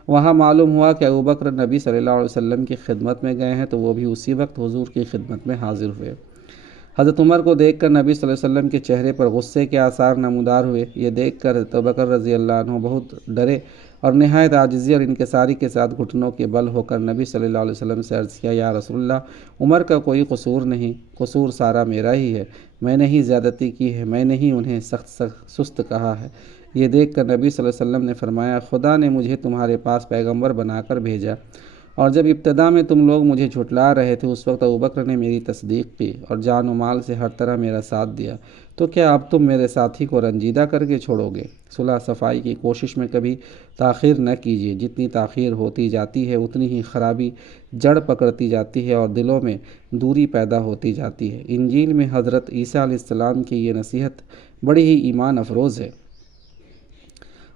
وہاں معلوم ہوا کہ ابوبکر نبی صلی اللہ علیہ وسلم کی خدمت میں گئے ہیں تو وہ بھی اسی وقت حضور کی خدمت میں حاضر ہوئے۔ حضرت عمر کو دیکھ کر نبی صلی اللہ علیہ وسلم کے چہرے پر غصے کے آثار نمودار ہوئے۔ یہ دیکھ کر حضرت ابوبکر رضی اللہ عنہ بہت ڈرے اور نہایت عاجزی اور انکساری کے ساتھ گھٹنوں کے بل ہو کر نبی صلی اللہ علیہ وسلم سے عرض کیا، یا رسول اللہ، عمر کا کوئی قصور نہیں، قصور سارا میرا ہی ہے، میں نے ہی زیادتی کی ہے، میں نے ہی انہیں سخت سست کہا ہے۔ یہ دیکھ کر نبی صلی اللہ علیہ وسلم نے فرمایا، خدا نے مجھے تمہارے پاس پیغمبر بنا کر بھیجا اور جب ابتدا میں تم لوگ مجھے جھٹلا رہے تھے اس وقت ابوبکر نے میری تصدیق کی اور جان و مال سے ہر طرح میرا ساتھ دیا، تو کیا اب تم میرے ساتھی کو رنجیدہ کر کے چھوڑو گے؟ صلح صفائی کی کوشش میں کبھی تاخیر نہ کیجیے، جتنی تاخیر ہوتی جاتی ہے اتنی ہی خرابی جڑ پکڑتی جاتی ہے اور دلوں میں دوری پیدا ہوتی جاتی ہے۔ انجیل میں حضرت عیسیٰ علیہ السلام کی یہ نصیحت بڑی ہی ایمان افروز ہے۔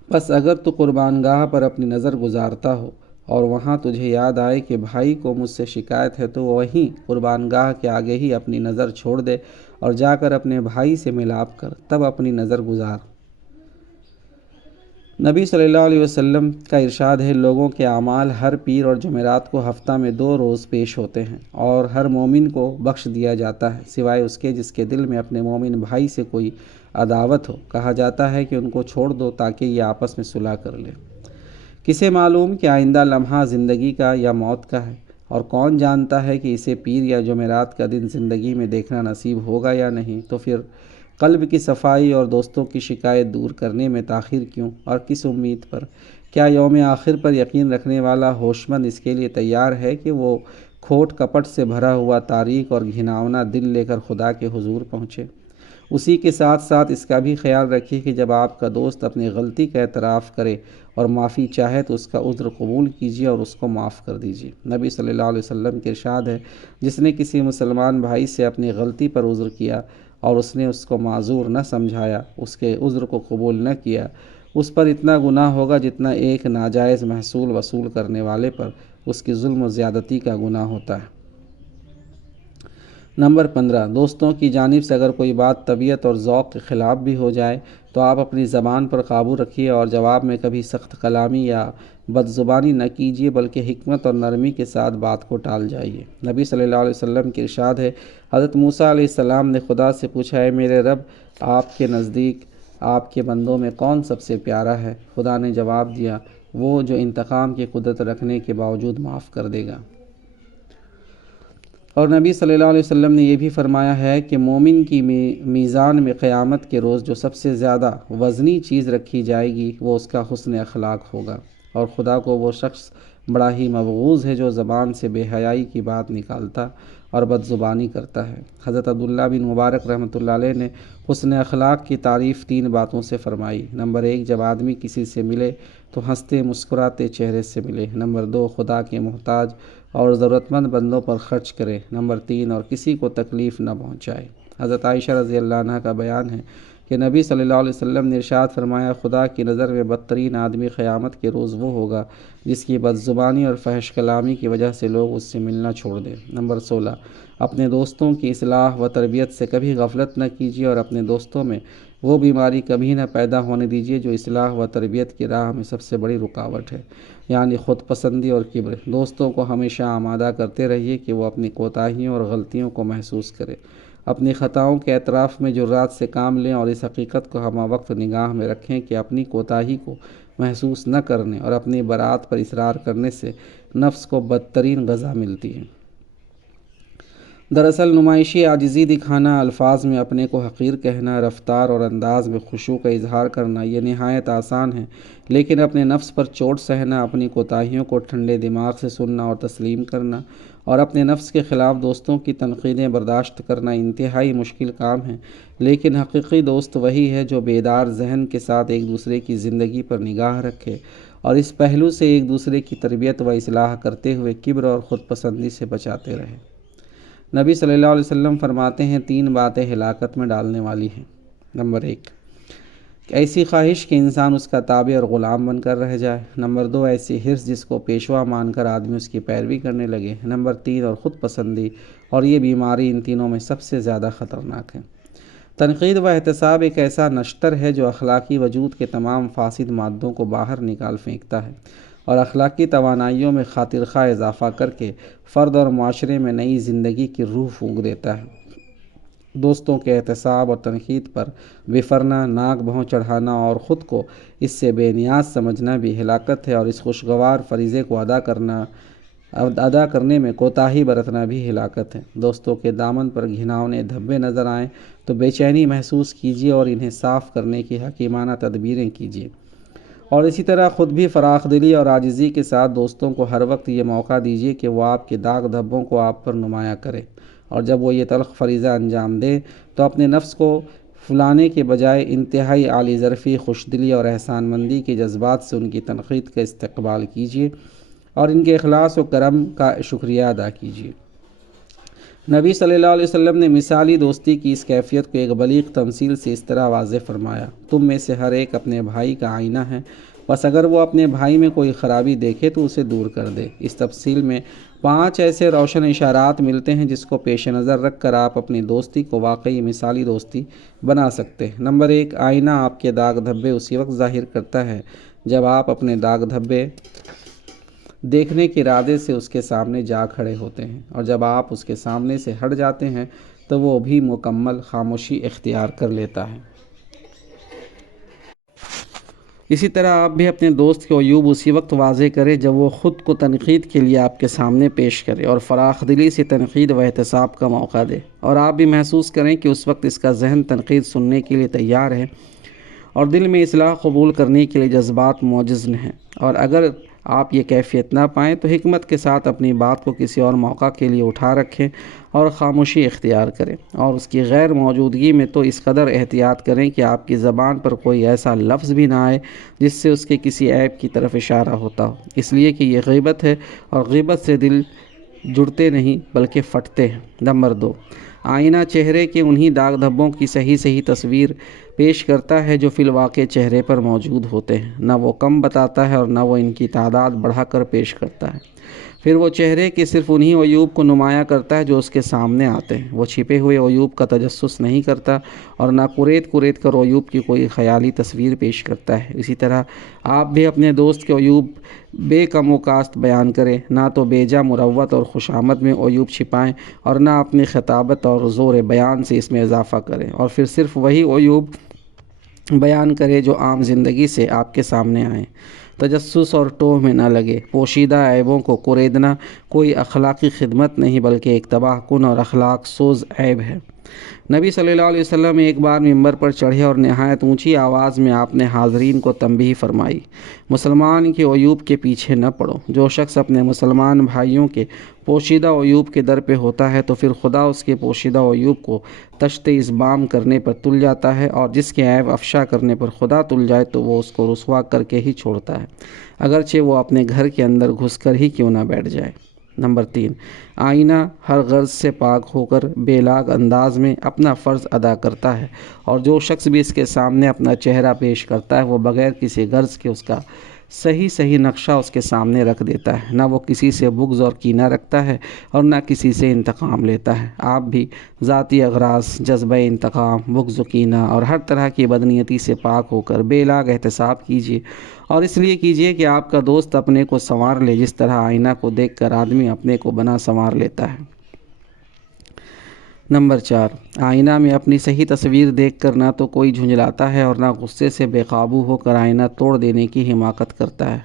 بس اگر تو قربان گاہ پر اپنی نظر گزارتا ہو اور وہاں تجھے یاد آئے کہ بھائی کو مجھ سے شکایت ہے تو وہیں قربان گاہ کے آگے ہی اپنی نظر چھوڑ دے اور جا کر اپنے بھائی سے ملاپ کر، تب اپنی نظر گزار۔ نبی صلی اللہ علیہ وسلم کا ارشاد ہے، لوگوں کے اعمال ہر پیر اور جمعرات کو ہفتہ میں 2 روز پیش ہوتے ہیں اور ہر مومن کو بخش دیا جاتا ہے سوائے اس کے جس کے دل میں اپنے مومن بھائی سے کوئی عداوت ہو۔ کہا جاتا ہے کہ ان کو چھوڑ دو تاکہ یہ آپس میں صلح کر لیں۔ کسے معلوم کہ آئندہ لمحہ زندگی کا یا موت کا ہے، اور کون جانتا ہے کہ اسے پیر یا جمعرات کا دن زندگی میں دیکھنا نصیب ہوگا یا نہیں، تو پھر قلب کی صفائی اور دوستوں کی شکایت دور کرنے میں تاخیر کیوں اور کس امید پر؟ کیا یوم آخر پر یقین رکھنے والا ہوش مند اس کے لیے تیار ہے کہ وہ کھوٹ کپٹ سے بھرا ہوا تاریک اور گھناؤنا دل لے کر خدا کے حضور پہنچے؟ اسی کے ساتھ ساتھ اس کا بھی خیال رکھیے کہ جب آپ کا دوست اپنی غلطی کا اعتراف کرے اور معافی چاہے تو اس کا عذر قبول کیجیے اور اس کو معاف کر دیجیے۔ نبی صلی اللہ علیہ وسلم کے ارشاد ہے، جس نے کسی مسلمان بھائی سے اپنی غلطی پر عذر کیا اور اس نے اس کو معذور نہ سمجھایا، اس کے عذر کو قبول نہ کیا، اس پر اتنا گناہ ہوگا جتنا ایک ناجائز محصول وصول کرنے والے پر اس کی ظلم و زیادتی کا گناہ ہوتا ہے۔ نمبر 15، دوستوں کی جانب سے اگر کوئی بات طبیعت اور ذوق کے خلاف بھی ہو جائے تو آپ اپنی زبان پر قابو رکھیے اور جواب میں کبھی سخت کلامی یا بد زبانی نہ کیجیے، بلکہ حکمت اور نرمی کے ساتھ بات کو ٹال جائیے۔ نبی صلی اللہ علیہ وسلم کے ارشاد ہے، حضرت موسیٰ علیہ السلام نے خدا سے پوچھا، اے میرے رب، آپ کے نزدیک آپ کے بندوں میں کون سب سے پیارا ہے؟ خدا نے جواب دیا، وہ جو انتقام کی قدرت رکھنے کے باوجود معاف کر دے گا۔ اور نبی صلی اللہ علیہ وسلم نے یہ بھی فرمایا ہے کہ مومن کی میزان میں قیامت کے روز جو سب سے زیادہ وزنی چیز رکھی جائے گی وہ اس کا حسن اخلاق ہوگا، اور خدا کو وہ شخص بڑا ہی مبغوض ہے جو زبان سے بے حیائی کی بات نکالتا اور بد زبانی کرتا ہے۔ حضرت عبداللہ بن مبارک رحمۃ اللہ علیہ نے حسن اخلاق کی تعریف 3 باتوں سے فرمائی۔ نمبر 1، جب آدمی کسی سے ملے تو ہنستے مسکراتے چہرے سے ملے۔ نمبر 2، خدا کے محتاج اور ضرورت مند بندوں پر خرچ کرے۔ نمبر 3، اور کسی کو تکلیف نہ پہنچائے۔ حضرت عائشہ رضی اللہ عنہ کا بیان ہے کہ نبی صلی اللہ علیہ وسلم نے ارشاد فرمایا، خدا کی نظر میں بدترین آدمی قیامت کے روز وہ ہوگا جس کی بد زبانی اور فحش کلامی کی وجہ سے لوگ اس سے ملنا چھوڑ دیں۔ نمبر 16، اپنے دوستوں کی اصلاح و تربیت سے کبھی غفلت نہ کیجیے اور اپنے دوستوں میں وہ بیماری کبھی نہ پیدا ہونے دیجیے جو اصلاح و تربیت کی راہ میں سب سے بڑی رکاوٹ ہے، یعنی خود پسندی اور کبر۔ دوستوں کو ہمیشہ آمادہ کرتے رہیے کہ وہ اپنی کوتاہیوں اور غلطیوں کو محسوس کرے، اپنی خطاؤں کے اعتراف میں جرات سے کام لیں اور اس حقیقت کو ہمہ وقت نگاہ میں رکھیں کہ اپنی کوتاہی کو محسوس نہ کرنے اور اپنی برات پر اصرار کرنے سے نفس کو بدترین غذا ملتی ہے۔ دراصل نمائشی عاجزی دکھانا، الفاظ میں اپنے کو حقیر کہنا، رفتار اور انداز میں خشوع کا اظہار کرنا، یہ نہایت آسان ہے، لیکن اپنے نفس پر چوٹ سہنا، اپنی کوتاہیوں کو ٹھنڈے دماغ سے سننا اور تسلیم کرنا اور اپنے نفس کے خلاف دوستوں کی تنقیدیں برداشت کرنا انتہائی مشکل کام ہے، لیکن حقیقی دوست وہی ہے جو بیدار ذہن کے ساتھ ایک دوسرے کی زندگی پر نگاہ رکھے اور اس پہلو سے ایک دوسرے کی تربیت و اصلاح کرتے ہوئے کبر اور خود پسندی سے بچاتے رہے۔ نبی صلی اللہ علیہ وسلم فرماتے ہیں، 3 باتیں ہلاکت میں ڈالنے والی ہیں۔ نمبر 1، ایسی خواہش کہ انسان اس کا تابع اور غلام بن کر رہ جائے۔ نمبر 2، ایسی حرص جس کو پیشوا مان کر آدمی اس کی پیروی کرنے لگے۔ نمبر 3، اور خود پسندی، اور یہ بیماری ان تینوں میں سب سے زیادہ خطرناک ہے۔ تنقید و احتساب ایک ایسا نشتر ہے جو اخلاقی وجود کے تمام فاسد مادوں کو باہر نکال پھینکتا ہے اور اخلاقی توانائیوں میں خاطر خواہ اضافہ کر کے فرد اور معاشرے میں نئی زندگی کی روح پھونک دیتا ہے۔ دوستوں کے احتساب اور تنقید پر بفرنا، ناک بھوں چڑھانا اور خود کو اس سے بے نیاز سمجھنا بھی ہلاکت ہے، اور اس خوشگوار فریضے کو ادا کرنے میں کوتاہی برتنا بھی ہلاکت ہے۔ دوستوں کے دامن پر گھناؤنے دھبے نظر آئیں تو بے چینی محسوس کیجیے اور انہیں صاف کرنے کی حکیمانہ تدبیریں کیجیے، اور اسی طرح خود بھی فراخ دلی اور عاجزی کے ساتھ دوستوں کو ہر وقت یہ موقع دیجیے کہ وہ آپ کے داغ دھبوں کو آپ پر نمایاں کرے، اور جب وہ یہ تلخ فریضہ انجام دے تو اپنے نفس کو پھلانے کے بجائے انتہائی عالی ظرفی، خوش دلی اور احسان مندی کے جذبات سے ان کی تنقید کا استقبال کیجیے اور ان کے اخلاص و کرم کا شکریہ ادا کیجیے۔ نبی صلی اللہ علیہ وسلم نے مثالی دوستی کی اس کیفیت کو ایک بلیغ تمثیل سے اس طرح واضح فرمایا: تم میں سے ہر ایک اپنے بھائی کا آئینہ ہے، بس اگر وہ اپنے بھائی میں کوئی خرابی دیکھے تو اسے دور کر دے۔ اس تفصیل میں 5 ایسے روشن اشارات ملتے ہیں جس کو پیش نظر رکھ کر آپ اپنی دوستی کو واقعی مثالی دوستی بنا سکتے ہیں۔ نمبر 1، آئینہ آپ کے داغ دھبے اسی وقت ظاہر کرتا ہے جب آپ اپنے داغ دھبے دیکھنے کے ارادے سے اس کے سامنے جا کھڑے ہوتے ہیں، اور جب آپ اس کے سامنے سے ہٹ جاتے ہیں تو وہ بھی مکمل خاموشی اختیار کر لیتا ہے۔ اسی طرح آپ بھی اپنے دوست کے عیوب اسی وقت واضح کریں جب وہ خود کو تنقید کے لیے آپ کے سامنے پیش کرے اور فراخ دلی سے تنقید و احتساب کا موقع دے، اور آپ بھی محسوس کریں کہ اس وقت اس کا ذہن تنقید سننے کے لیے تیار ہے اور دل میں اصلاح قبول کرنے کے لیے جذبات موجزن ہیں۔ اور اگر آپ یہ کیفیت نہ پائیں تو حکمت کے ساتھ اپنی بات کو کسی اور موقع کے لیے اٹھا رکھیں اور خاموشی اختیار کریں، اور اس کی غیر موجودگی میں تو اس قدر احتیاط کریں کہ آپ کی زبان پر کوئی ایسا لفظ بھی نہ آئے جس سے اس کے کسی عیب کی طرف اشارہ ہوتا ہو، اس لیے کہ یہ غیبت ہے اور غیبت سے دل جڑتے نہیں بلکہ پھٹتے ہیں۔ نمبر 2، آئینہ چہرے کے انہی داغ دھبوں کی صحیح تصویر پیش کرتا ہے جو فی الواقع چہرے پر موجود ہوتے ہیں، نہ وہ کم بتاتا ہے اور نہ وہ ان کی تعداد بڑھا کر پیش کرتا ہے۔ پھر وہ چہرے کے صرف انہی عیوب کو نمایاں کرتا ہے جو اس کے سامنے آتے ہیں، وہ چھپے ہوئے عیوب کا تجسس نہیں کرتا اور نہ کریت کر عیوب کی کوئی خیالی تصویر پیش کرتا ہے۔ اسی طرح آپ بھی اپنے دوست کے عیوب بے کم و کاست بیان کریں، نہ تو بیجا مروت اور خوشامد میں عیوب چھپائیں اور نہ اپنی خطابت اور زور بیان سے اس میں اضافہ کریں، اور پھر صرف وہی عیوب بیان کرے جو عام زندگی سے آپ کے سامنے آئیں۔ تجسس اور ٹوہ میں نہ لگے۔ پوشیدہ عیبوں کو کریدنا کوئی اخلاقی خدمت نہیں بلکہ ایک تباہ کن اور اخلاق سوز عیب ہے۔ نبی صلی اللہ علیہ وسلم ایک بار ممبر پر چڑھے اور نہایت اونچی آواز میں آپ نے حاضرین کو تنبیہ فرمائی: مسلمان کے عیوب کے پیچھے نہ پڑو۔ جو شخص اپنے مسلمان بھائیوں کے پوشیدہ عیوب کے در پہ ہوتا ہے تو پھر خدا اس کے پوشیدہ عیوب کو تشت اذبام کرنے پر تل جاتا ہے، اور جس کے عیب افشا کرنے پر خدا تل جائے تو وہ اس کو رسوا کر کے ہی چھوڑتا ہے، اگرچہ وہ اپنے گھر کے اندر گھس کر ہی کیوں نہ بیٹھ جائے۔ نمبر 3، آئینہ ہر غرض سے پاک ہو کر بے لاگ انداز میں اپنا فرض ادا کرتا ہے، اور جو شخص بھی اس کے سامنے اپنا چہرہ پیش کرتا ہے وہ بغیر کسی غرض کے اس کا صحیح نقشہ اس کے سامنے رکھ دیتا ہے، نہ وہ کسی سے بغض اور کینہ رکھتا ہے اور نہ کسی سے انتقام لیتا ہے۔ آپ بھی ذاتی اغراض، جذبہ انتقام، بغض و کینہ اور ہر طرح کی بدنیتی سے پاک ہو کر بے لاگ احتساب کیجیے، اور اس لیے کیجیے کہ آپ کا دوست اپنے کو سنوار لے جس طرح آئینہ کو دیکھ کر آدمی اپنے کو بنا سنوار لیتا ہے۔ نمبر 4، آئینہ میں اپنی صحیح تصویر دیکھ کر نہ تو کوئی جھنجلاتا ہے اور نہ غصے سے بے قابو ہو کر آئینہ توڑ دینے کی حماقت کرتا ہے،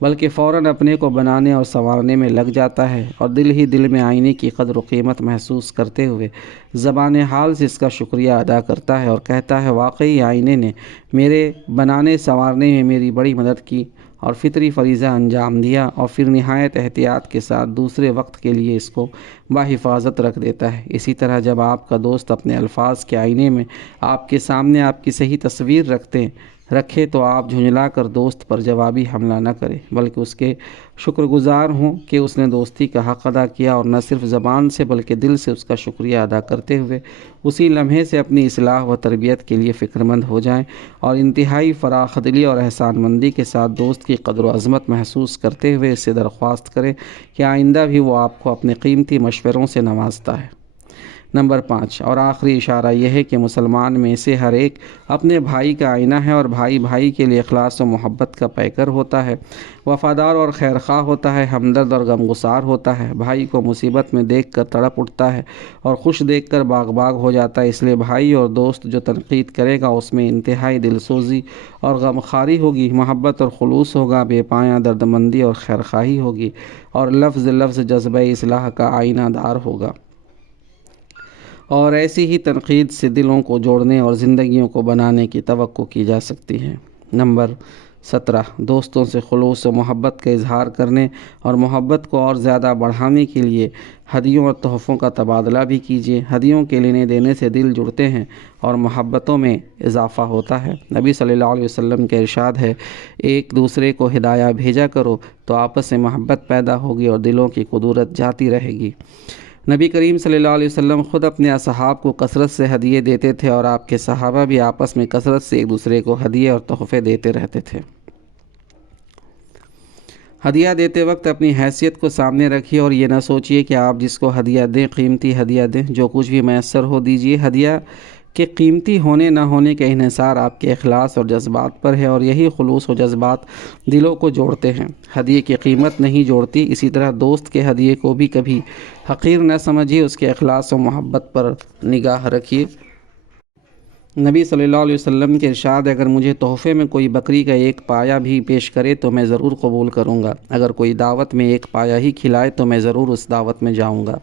بلکہ فوراً اپنے کو بنانے اور سنوارنے میں لگ جاتا ہے، اور دل ہی دل میں آئینے کی قدر و قیمت محسوس کرتے ہوئے زبان حال سے اس کا شکریہ ادا کرتا ہے اور کہتا ہے: واقعی آئینے نے میرے بنانے سنوارنے میں میری بڑی مدد کی اور فطری فریضہ انجام دیا، اور پھر نہایت احتیاط کے ساتھ دوسرے وقت کے لیے اس کو بحفاظت رکھ دیتا ہے۔ اسی طرح جب آپ کا دوست اپنے الفاظ کے آئینے میں آپ کے سامنے آپ کی صحیح تصویر رکھے تو آپ جھنجلا کر دوست پر جوابی حملہ نہ کریں بلکہ اس کے شکر گزار ہوں کہ اس نے دوستی کا حق ادا کیا، اور نہ صرف زبان سے بلکہ دل سے اس کا شکریہ ادا کرتے ہوئے اسی لمحے سے اپنی اصلاح و تربیت کے لیے فکر مند ہو جائیں، اور انتہائی فراخ دلی اور احسان مندی کے ساتھ دوست کی قدر و عظمت محسوس کرتے ہوئے اس سے درخواست کریں کہ آئندہ بھی وہ آپ کو اپنے قیمتی مشوروں سے نوازتا ہے۔ نمبر 5 اور آخری اشارہ یہ ہے کہ مسلمان میں سے ہر ایک اپنے بھائی کا آئینہ ہے، اور بھائی کے لیے اخلاص و محبت کا پیکر ہوتا ہے، وفادار اور خیرخواہ ہوتا ہے، ہمدرد اور غمگسار ہوتا ہے، بھائی کو مصیبت میں دیکھ کر تڑپ اٹھتا ہے اور خوش دیکھ کر باغ ہو جاتا ہے۔ اس لیے بھائی اور دوست جو تنقید کرے گا اس میں انتہائی دلسوزی اور غمخواری ہوگی، محبت اور خلوص ہوگا، بے پایاں دردمندی اور خیرخواہی ہوگی، اور لفظ جذبہ اصلاح کا آئینہ دار ہوگا، اور ایسی ہی تنقید سے دلوں کو جوڑنے اور زندگیوں کو بنانے کی توقع کی جا سکتی ہے۔ نمبر 17، دوستوں سے خلوص و محبت کا اظہار کرنے اور محبت کو اور زیادہ بڑھانے کے لیے ہدیوں اور تحفوں کا تبادلہ بھی کیجیے۔ ہدیوں کے لینے دینے سے دل جڑتے ہیں اور محبتوں میں اضافہ ہوتا ہے۔ نبی صلی اللہ علیہ وسلم کا ارشاد ہے: ایک دوسرے کو ہدایہ بھیجا کرو تو آپس میں محبت پیدا ہوگی اور دلوں کی کدورت جاتی رہے گی۔ نبی کریم صلی اللہ علیہ وسلم خود اپنے اصحاب کو کثرت سے ہدیے دیتے تھے اور آپ کے صحابہ بھی آپس میں کثرت سے ایک دوسرے کو ہدیے اور تحفے دیتے رہتے تھے۔ ہدیہ دیتے وقت اپنی حیثیت کو سامنے رکھیے اور یہ نہ سوچئے کہ آپ جس کو ہدیہ دیں قیمتی ہدیہ دیں، جو کچھ بھی میسر ہو دیجیے۔ ہدیہ کے قیمتی ہونے نہ ہونے کا انحصار آپ کے اخلاص اور جذبات پر ہے، اور یہی خلوص و جذبات دلوں کو جوڑتے ہیں، ہدیے کی قیمت نہیں جوڑتی۔ اسی طرح دوست کے ہدیے کو بھی کبھی حقیر نہ سمجھیے، اس کے اخلاص و محبت پر نگاہ رکھیے۔ نبی صلی اللہ علیہ وسلم کے ارشاد ہے، اگر مجھے تحفے میں کوئی بکری کا ایک پایا بھی پیش کرے تو میں ضرور قبول کروں گا، اگر کوئی دعوت میں ایک پایا ہی کھلائے تو میں ضرور اس دعوت میں جاؤں گا۔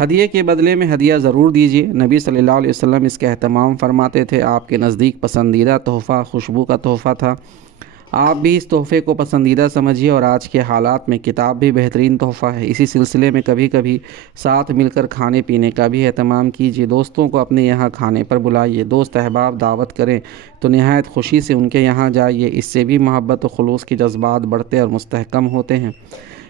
ہدیے کے بدلے میں ہدیہ ضرور دیجیے۔ نبی صلی اللہ علیہ وسلم اس کا اہتمام فرماتے تھے۔ آپ کے نزدیک پسندیدہ تحفہ خوشبو کا تحفہ تھا۔ آپ بھی اس تحفے کو پسندیدہ سمجھیے، اور آج کے حالات میں کتاب بھی بہترین تحفہ ہے۔ اسی سلسلے میں کبھی کبھی ساتھ مل کر کھانے پینے کا بھی اہتمام کیجیے۔ دوستوں کو اپنے یہاں کھانے پر بلائیے۔ دوست احباب دعوت کریں تو نہایت خوشی سے ان کے یہاں جائیے، اس سے بھی محبت و خلوص کے جذبات بڑھتے اور مستحکم ہوتے ہیں۔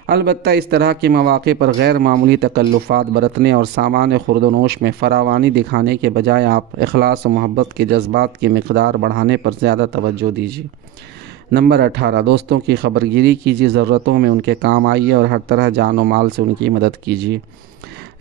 البتہ اس طرح کے مواقع پر غیر معمولی تکلفات برتنے اور سامان خورد و نوش میں فراوانی دکھانے کے بجائے آپ اخلاص و محبت کے جذبات کی مقدار بڑھانے پر زیادہ توجہ دیجیے۔ نمبر 18، دوستوں کی خبرگیری کیجیے، ضرورتوں میں ان کے کام آئیے اور ہر طرح جان و مال سے ان کی مدد کیجیے۔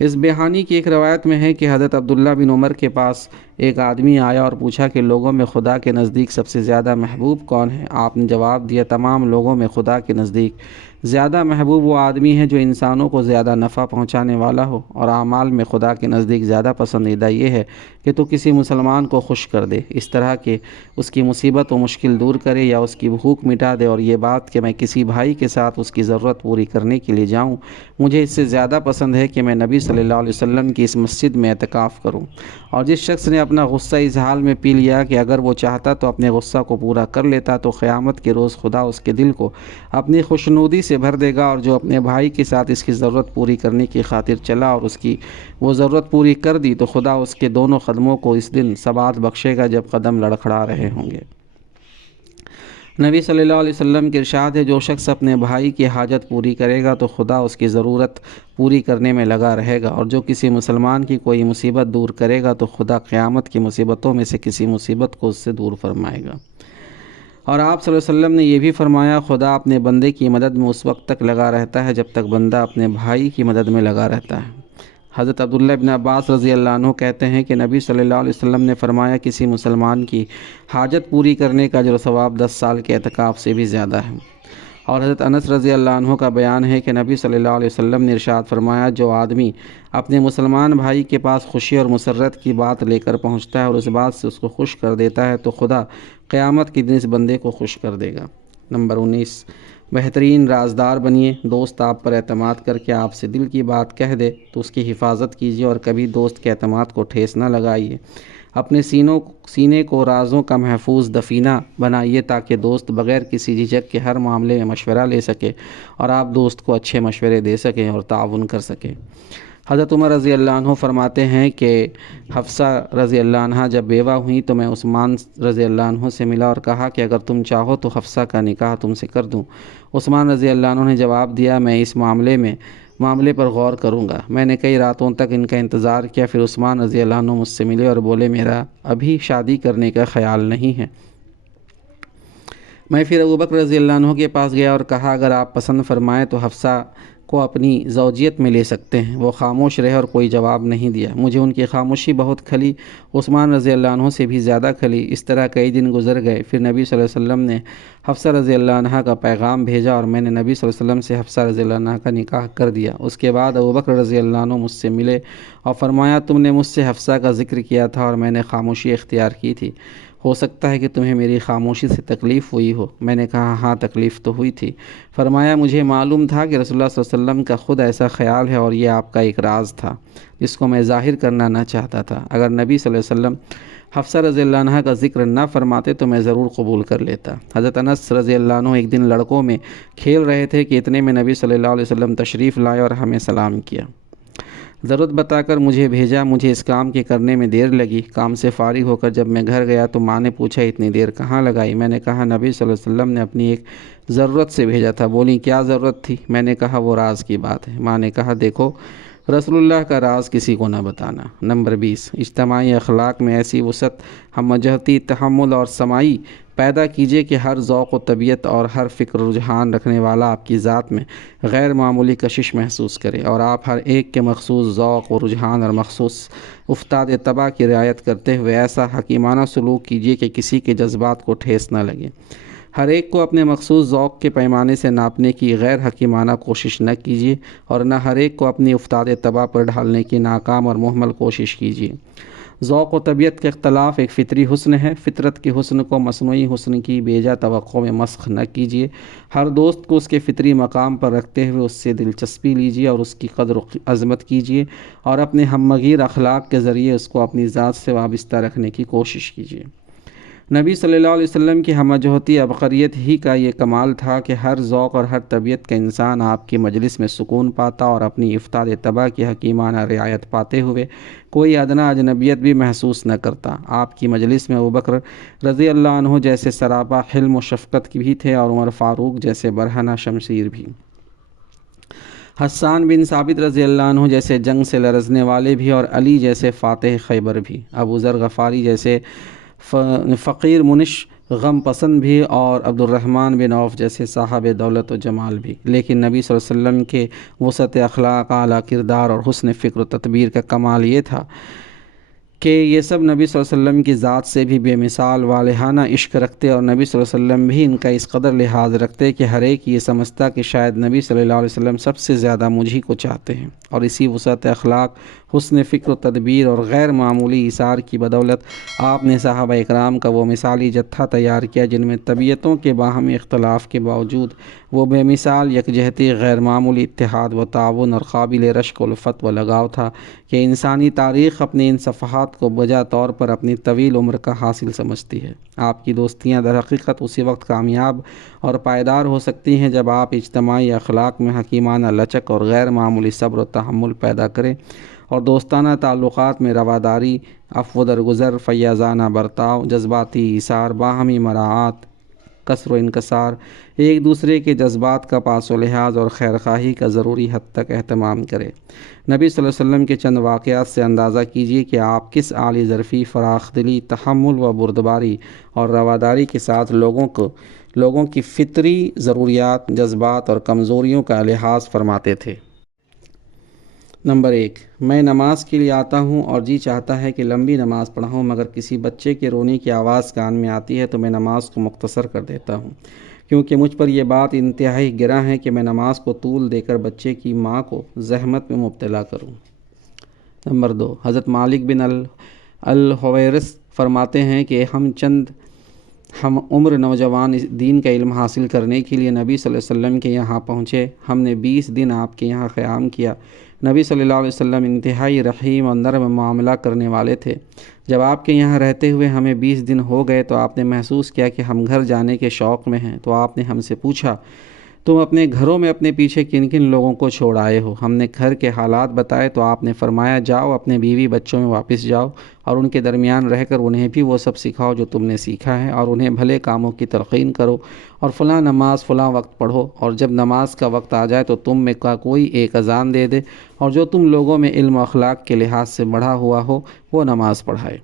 اس بےحانی کی ایک روایت میں ہے کہ حضرت عبداللہ بن عمر کے پاس ایک آدمی آیا اور پوچھا کہ لوگوں میں خدا کے نزدیک سب سے زیادہ محبوب کون ہے؟ آپ نے جواب دیا، تمام لوگوں میں خدا کے نزدیک زیادہ محبوب وہ آدمی ہے جو انسانوں کو زیادہ نفع پہنچانے والا ہو، اور اعمال میں خدا کے نزدیک زیادہ پسندیدہ یہ ہے کہ تو کسی مسلمان کو خوش کر دے، اس طرح کہ اس کی مصیبت و مشکل دور کرے یا اس کی بھوک مٹا دے، اور یہ بات کہ میں کسی بھائی کے ساتھ اس کی ضرورت پوری کرنے کے لیے جاؤں، مجھے اس سے زیادہ پسند ہے کہ میں نبی صلی اللہ علیہ وسلم کی اس مسجد میں اعتکاف کروں۔ اور جس شخص نے اپنا غصہ اس حال میں پی لیا کہ اگر وہ چاہتا تو اپنے غصہ کو پورا کر لیتا، تو قیامت کے روز خدا اس کے دل کو اپنی خوشنودی سے بھر دے گا، اور جو اپنے بھائی کے ساتھ اس کی ضرورت پوری کرنے کی خاطر چلا اور اس کی وہ ضرورت پوری کر دی، تو خدا اس کے دونوں قدموں کو اس دن ثبات بخشے گا جب قدم لڑکھڑا رہے ہوں گے۔ نبی صلی اللہ علیہ وسلم کے ارشاد ہے، جو شخص اپنے بھائی کی حاجت پوری کرے گا تو خدا اس کی ضرورت پوری کرنے میں لگا رہے گا، اور جو کسی مسلمان کی کوئی مصیبت دور کرے گا تو خدا قیامت کی مصیبتوں میں سے کسی مصیبت کو اس سے دور فرمائے گا۔ اور آپ صلی اللہ علیہ وسلم نے یہ بھی فرمایا، خدا اپنے بندے کی مدد میں اس وقت تک لگا رہتا ہے جب تک بندہ اپنے بھائی کی مدد میں لگا رہتا ہے۔ حضرت عبداللہ بن عباس رضی اللہ عنہ کہتے ہیں کہ نبی صلی اللہ علیہ وسلم نے فرمایا، کسی مسلمان کی حاجت پوری کرنے کا اجر و ثواب 10 سال کے اعتکاف سے بھی زیادہ ہے۔ اور حضرت انس رضی اللہ عنہ کا بیان ہے کہ نبی صلی اللہ علیہ وسلم نے ارشاد فرمایا، جو آدمی اپنے مسلمان بھائی کے پاس خوشی اور مسرت کی بات لے کر پہنچتا ہے اور اس بات سے اس کو خوش کر دیتا ہے، تو خدا قیامت کے دن اس بندے کو خوش کر دے گا۔ نمبر 19، بہترین رازدار بنیے۔ دوست آپ پر اعتماد کر کے آپ سے دل کی بات کہہ دے تو اس کی حفاظت کیجیے، اور کبھی دوست کے اعتماد کو ٹھیس نہ لگائیے۔ اپنے سینے کو رازوں کا محفوظ دفینہ بنائیے تاکہ دوست بغیر کسی جھجک کے ہر معاملے میں مشورہ لے سکے اور آپ دوست کو اچھے مشورے دے سکیں اور تعاون کر سکیں۔ حضرت عمر رضی اللہ عنہ فرماتے ہیں کہ حفصہ رضی اللہ عنہ جب بیوہ ہوئیں تو میں عثمان رضی اللہ عنہ سے ملا اور کہا کہ اگر تم چاہو تو حفصہ کا نکاح تم سے کر دوں۔ عثمان رضی اللہ عنہ نے جواب دیا، میں اس معاملے پر غور کروں گا۔ میں نے کئی راتوں تک ان کا انتظار کیا، پھر عثمان رضی اللہ عنہ مجھ سے ملے اور بولے، میرا ابھی شادی کرنے کا خیال نہیں ہے۔ میں پھر ابوبکر رضی اللہ عنہ کے پاس گیا اور کہا، اگر آپ پسند فرمائیں تو حفصہ کو اپنی زوجیت میں لے سکتے ہیں۔ وہ خاموش رہے اور کوئی جواب نہیں دیا۔ مجھے ان کی خاموشی بہت کھلی، عثمان رضی اللہ عنہ سے بھی زیادہ کھلی۔ اس طرح کئی دن گزر گئے، پھر نبی صلی اللہ علیہ وسلم نے حفصہ رضی اللہ عنہ کا پیغام بھیجا اور میں نے نبی صلی اللہ علیہ وسلم سے حفصہ رضی اللہ عنہ کا نکاح کر دیا۔ اس کے بعد ابوبکر رضی اللہ عنہ مجھ سے ملے اور فرمایا، تم نے مجھ سے حفصہ کا ذکر کیا تھا اور میں نے خاموشی اختیار کی تھی، ہو سکتا ہے کہ تمہیں میری خاموشی سے تکلیف ہوئی ہو۔ میں نے کہا، ہاں تکلیف تو ہوئی تھی۔ فرمایا، مجھے معلوم تھا کہ رسول اللہ صلی اللہ علیہ وسلم کا خود ایسا خیال ہے اور یہ آپ کا ایک راز تھا جس کو میں ظاہر کرنا نہ چاہتا تھا۔ اگر نبی صلی اللہ علیہ وسلم حفصہ رضی اللہ عنہ کا ذکر نہ فرماتے تو میں ضرور قبول کر لیتا۔ حضرت انس رضی اللہ عنہ ایک دن لڑکوں میں کھیل رہے تھے کہ اتنے میں نبی صلی اللہ علیہ وسلم تشریف لائے اور ہمیں سلام کیا، ضرورت بتا کر مجھے بھیجا۔ مجھے اس کام کے کرنے میں دیر لگی۔ کام سے فارغ ہو کر جب میں گھر گیا تو ماں نے پوچھا، اتنی دیر کہاں لگائی؟ میں نے کہا، نبی صلی اللہ علیہ وسلم نے اپنی ایک ضرورت سے بھیجا تھا۔ بولی، کیا ضرورت تھی؟ میں نے کہا، وہ راز کی بات ہے۔ ماں نے کہا، دیکھو رسول اللہ کا راز کسی کو نہ بتانا۔ نمبر 20، اجتماعی اخلاق میں ایسی وسعت، ہم جہتی، تحمل اور سمائی پیدا کیجیے کہ ہر ذوق و طبیعت اور ہر فکر رجحان رکھنے والا آپ کی ذات میں غیر معمولی کشش محسوس کرے، اور آپ ہر ایک کے مخصوص ذوق و رجحان اور مخصوص افتاد طبع کی رعایت کرتے ہوئے ایسا حکیمانہ سلوک کیجیے کہ کسی کے جذبات کو ٹھیس نہ لگے۔ ہر ایک کو اپنے مخصوص ذوق کے پیمانے سے ناپنے کی غیر حکیمانہ کوشش نہ کیجیے، اور نہ ہر ایک کو اپنی افتاد طبع پر ڈھالنے کی ناکام اور مہمل کوشش کیجیے۔ ذوق و طبیعت کا اختلاف ایک فطری حسن ہے، فطرت کے حسن کو مصنوعی حسن کی بیجا توقع میں مسخ نہ کیجیے۔ ہر دوست کو اس کے فطری مقام پر رکھتے ہوئے اس سے دلچسپی لیجیے اور اس کی قدر و عظمت کیجیے، اور اپنے ہمگیر اخلاق کے ذریعے اس کو اپنی ذات سے وابستہ رکھنے کی کوشش کیجیے۔ نبی صلی اللہ علیہ وسلم کی ہمہ جہتی عبقریت ہی کا یہ کمال تھا کہ ہر ذوق اور ہر طبیعت کا انسان آپ کی مجلس میں سکون پاتا، اور اپنی افتاد طبع کی حکیمانہ رعایت پاتے ہوئے کوئی ادنا اجنبیت بھی محسوس نہ کرتا۔ آپ کی مجلس میں ابوبکر رضی اللہ عنہ جیسے سراپا حلم و شفقت بھی تھے، اور عمر فاروق جیسے برہنہ شمشیر بھی، حسان بن ثابت رضی اللہ عنہ جیسے جنگ سے لرزنے والے بھی، اور علی جیسے فاتح خیبر بھی، ابو ذر غفاری جیسے فقیر منش غم پسند بھی، اور عبد الرحمن بن عوف جیسے صاحب دولت و جمال بھی۔ لیکن نبی صلی اللہ علیہ وسلم کے وسعت اخلاق، اعلیٰ کردار اور حسن فکر و تدبیر کا کمال یہ تھا کہ یہ سب نبی صلی اللہ علیہ وسلم کی ذات سے بھی بے مثال والہانہ عشق رکھتے، اور نبی صلی اللہ علیہ وسلم بھی ان کا اس قدر لحاظ رکھتے کہ ہر ایک یہ سمجھتا کہ شاید نبی صلی اللہ علیہ وسلم سب سے زیادہ مجھ ہی کو چاہتے ہیں۔ اور اسی وسعت اخلاق، حسن فکر و تدبیر اور غیر معمولی ایثار کی بدولت آپ نے صحابہ اکرام کا وہ مثالی جتھا تیار کیا جن میں طبیعتوں کے باہمی اختلاف کے باوجود وہ بے مثال یکجہتی، غیر معمولی اتحاد و تعاون اور قابل رشک الفت و لگاؤ تھا کہ انسانی تاریخ اپنے ان صفحات کو بجا طور پر اپنی طویل عمر کا حاصل سمجھتی ہے۔ آپ کی دوستیاں در حقیقت اسی وقت کامیاب اور پائیدار ہو سکتی ہیں جب آپ اجتماعی اخلاق میں حکیمانہ لچک اور غیر معمولی صبر و تحمل پیدا کریں، اور دوستانہ تعلقات میں رواداری، عفو درگزر، فیاضانہ برتاؤ، جذباتی ایثار، باہمی مراعات، کسر و انکسار، ایک دوسرے کے جذبات کا پاس و لحاظ اور خیرخواہی کا ضروری حد تک اہتمام کرے۔ نبی صلی اللہ علیہ وسلم کے چند واقعات سے اندازہ کیجیے کہ آپ کس عالی ظرفی، فراخ دلی، تحمل و بردباری اور رواداری کے ساتھ لوگوں کی فطری ضروریات، جذبات اور کمزوریوں کا لحاظ فرماتے تھے۔ نمبر 1، میں نماز کے لیے آتا ہوں اور جی چاہتا ہے کہ لمبی نماز پڑھوں، مگر کسی بچے کے رونے کی آواز کان میں آتی ہے تو میں نماز کو مختصر کر دیتا ہوں، کیونکہ مجھ پر یہ بات انتہائی گراں ہے کہ میں نماز کو طول دے کر بچے کی ماں کو زحمت میں مبتلا کروں۔ نمبر 2، حضرت مالک بن الحویرث فرماتے ہیں کہ ہم عمر نوجوان دین کا علم حاصل کرنے کے لیے نبی صلی اللہ علیہ وسلم کے یہاں پہنچے۔ ہم نے 20 دن آپ کے یہاں قیام کیا۔ نبی صلی اللہ علیہ وسلم انتہائی رحیم اور نرم معاملہ کرنے والے تھے۔ جب آپ کے یہاں رہتے ہوئے ہمیں 20 دن ہو گئے تو آپ نے محسوس کیا کہ ہم گھر جانے کے شوق میں ہیں، تو آپ نے ہم سے پوچھا، تم اپنے گھروں میں اپنے پیچھے کن کن لوگوں کو چھوڑ آئے ہو؟ ہم نے گھر کے حالات بتائے تو آپ نے فرمایا، جاؤ اپنے بیوی بچوں میں واپس جاؤ اور ان کے درمیان رہ کر انہیں بھی وہ سب سکھاؤ جو تم نے سیکھا ہے، اور انہیں بھلے کاموں کی تلقین کرو، اور فلاں نماز فلاں وقت پڑھو، اور جب نماز کا وقت آ جائے تو تم میں کا کوئی ایک اذان دے دے، اور جو تم لوگوں میں علم و اخلاق کے لحاظ سے بڑھا ہوا ہو وہ نماز پڑھائے۔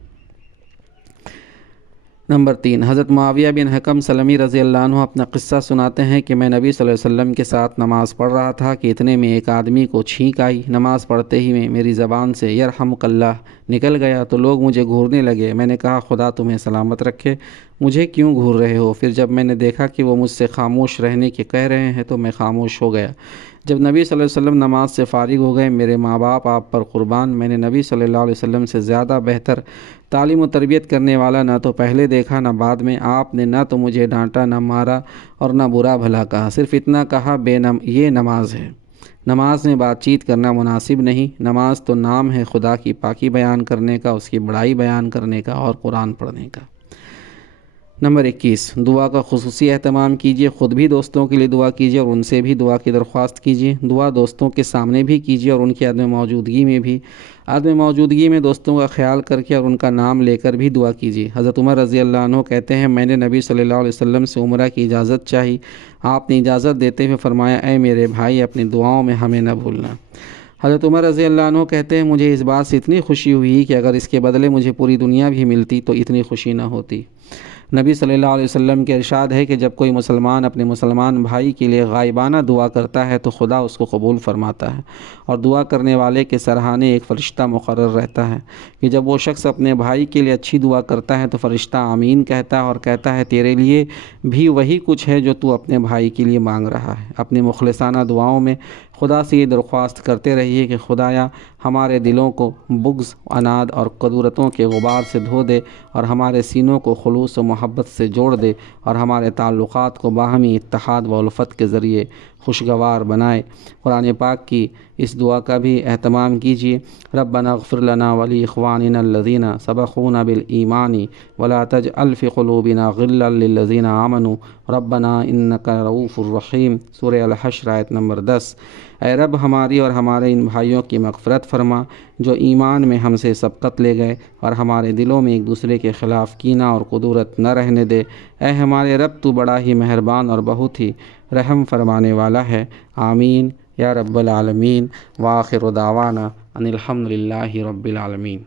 نمبر 3، حضرت معاویہ بن حکم سلمی رضی اللہ عنہ اپنا قصہ سناتے ہیں کہ میں نبی صلی اللہ علیہ وسلم کے ساتھ نماز پڑھ رہا تھا کہ اتنے میں ایک آدمی کو چھینک آئی۔ نماز پڑھتے ہی میں میری زبان سے یرحمک اللہ نکل گیا تو لوگ مجھے گھورنے لگے۔ میں نے کہا، خدا تمہیں سلامت رکھے، مجھے کیوں گھور رہے ہو؟ پھر جب میں نے دیکھا کہ وہ مجھ سے خاموش رہنے کے کہہ رہے ہیں تو میں خاموش ہو گیا۔ جب نبی صلی اللہ علیہ وسلم نماز سے فارغ ہو گئے، میرے ماں باپ آپ پر قربان، میں نے نبی صلی اللہ علیہ وسلم سے زیادہ بہتر تعلیم و تربیت کرنے والا نہ تو پہلے دیکھا نہ بعد میں۔ آپ نے نہ تو مجھے ڈانٹا، نہ مارا اور نہ برا بھلا کہا، صرف اتنا کہا، یہ نماز ہے۔ نماز میں بات چیت کرنا مناسب نہیں۔ نماز تو نام ہے خدا کی پاکی بیان کرنے کا، اس کی بڑائی بیان کرنے کا اور قرآن پڑھنے کا۔ نمبر 21، دعا کا خصوصی اہتمام کیجیے۔ خود بھی دوستوں کے لیے دعا کیجیے اور ان سے بھی دعا کی درخواست کیجیے۔ دعا دوستوں کے سامنے بھی کیجیے اور ان کی عدم موجودگی میں بھی۔ عدم موجودگی میں دوستوں کا خیال کر کے اور ان کا نام لے کر بھی دعا کیجیے۔ حضرت عمر رضی اللہ عنہ کہتے ہیں، میں نے نبی صلی اللہ علیہ وسلم سے عمرہ کی اجازت چاہی۔ آپ نے اجازت دیتے ہوئے فرمایا، اے میرے بھائی، اپنی دعاؤں میں ہمیں نہ بھولنا۔ حضرت عمر رضی اللہ عنہ کہتے ہیں مجھے اس بات سے اتنی خوشی ہوئی کہ اگر اس کے بدلے مجھے پوری دنیا بھی ملتی تو اتنی خوشی نہ ہوتی۔ نبی صلی اللہ علیہ وسلم کے ارشاد ہے کہ جب کوئی مسلمان اپنے مسلمان بھائی کے لیے غائبانہ دعا کرتا ہے تو خدا اس کو قبول فرماتا ہے، اور دعا کرنے والے کے سرہانے ایک فرشتہ مقرر رہتا ہے کہ جب وہ شخص اپنے بھائی کے لیے اچھی دعا کرتا ہے تو فرشتہ آمین کہتا ہے اور کہتا ہے تیرے لیے بھی وہی کچھ ہے جو تو اپنے بھائی کے لیے مانگ رہا ہے۔ اپنی مخلصانہ دعاؤں میں خدا سے یہ درخواست کرتے رہیے کہ خدایا ہمارے دلوں کو بغض، عناد اور کدورتوں کے غبار سے دھو دے، اور ہمارے سینوں کو خلوص و محبت سے جوڑ دے، اور ہمارے تعلقات کو باہمی اتحاد و الفت کے ذریعے خوشگوار بنائے۔ قرآن پاک کی اس دعا کا بھی اہتمام کیجیے۔ ربنا اغفر لنا ولاخواننا الذین سبقونا بالایمان ولا تجعل فی قلوبنا غلا للذین آمنوا ربنا انک رؤوف الرحیم، سورہ الحشر آیت نمبر 10۔ اے رب ہماری اور ہمارے ان بھائیوں کی مغفرت فرما جو ایمان میں ہم سے سبقت لے گئے، اور ہمارے دلوں میں ایک دوسرے کے خلاف کینہ اور قدورت نہ رہنے دے۔ اے ہمارے رب تو بڑا ہی مہربان اور بہت ہی رحم فرمانے والا ہے۔ آمین یا رب العالمین۔ وآخر دعوانا ان الحمد للہ رب العالمین۔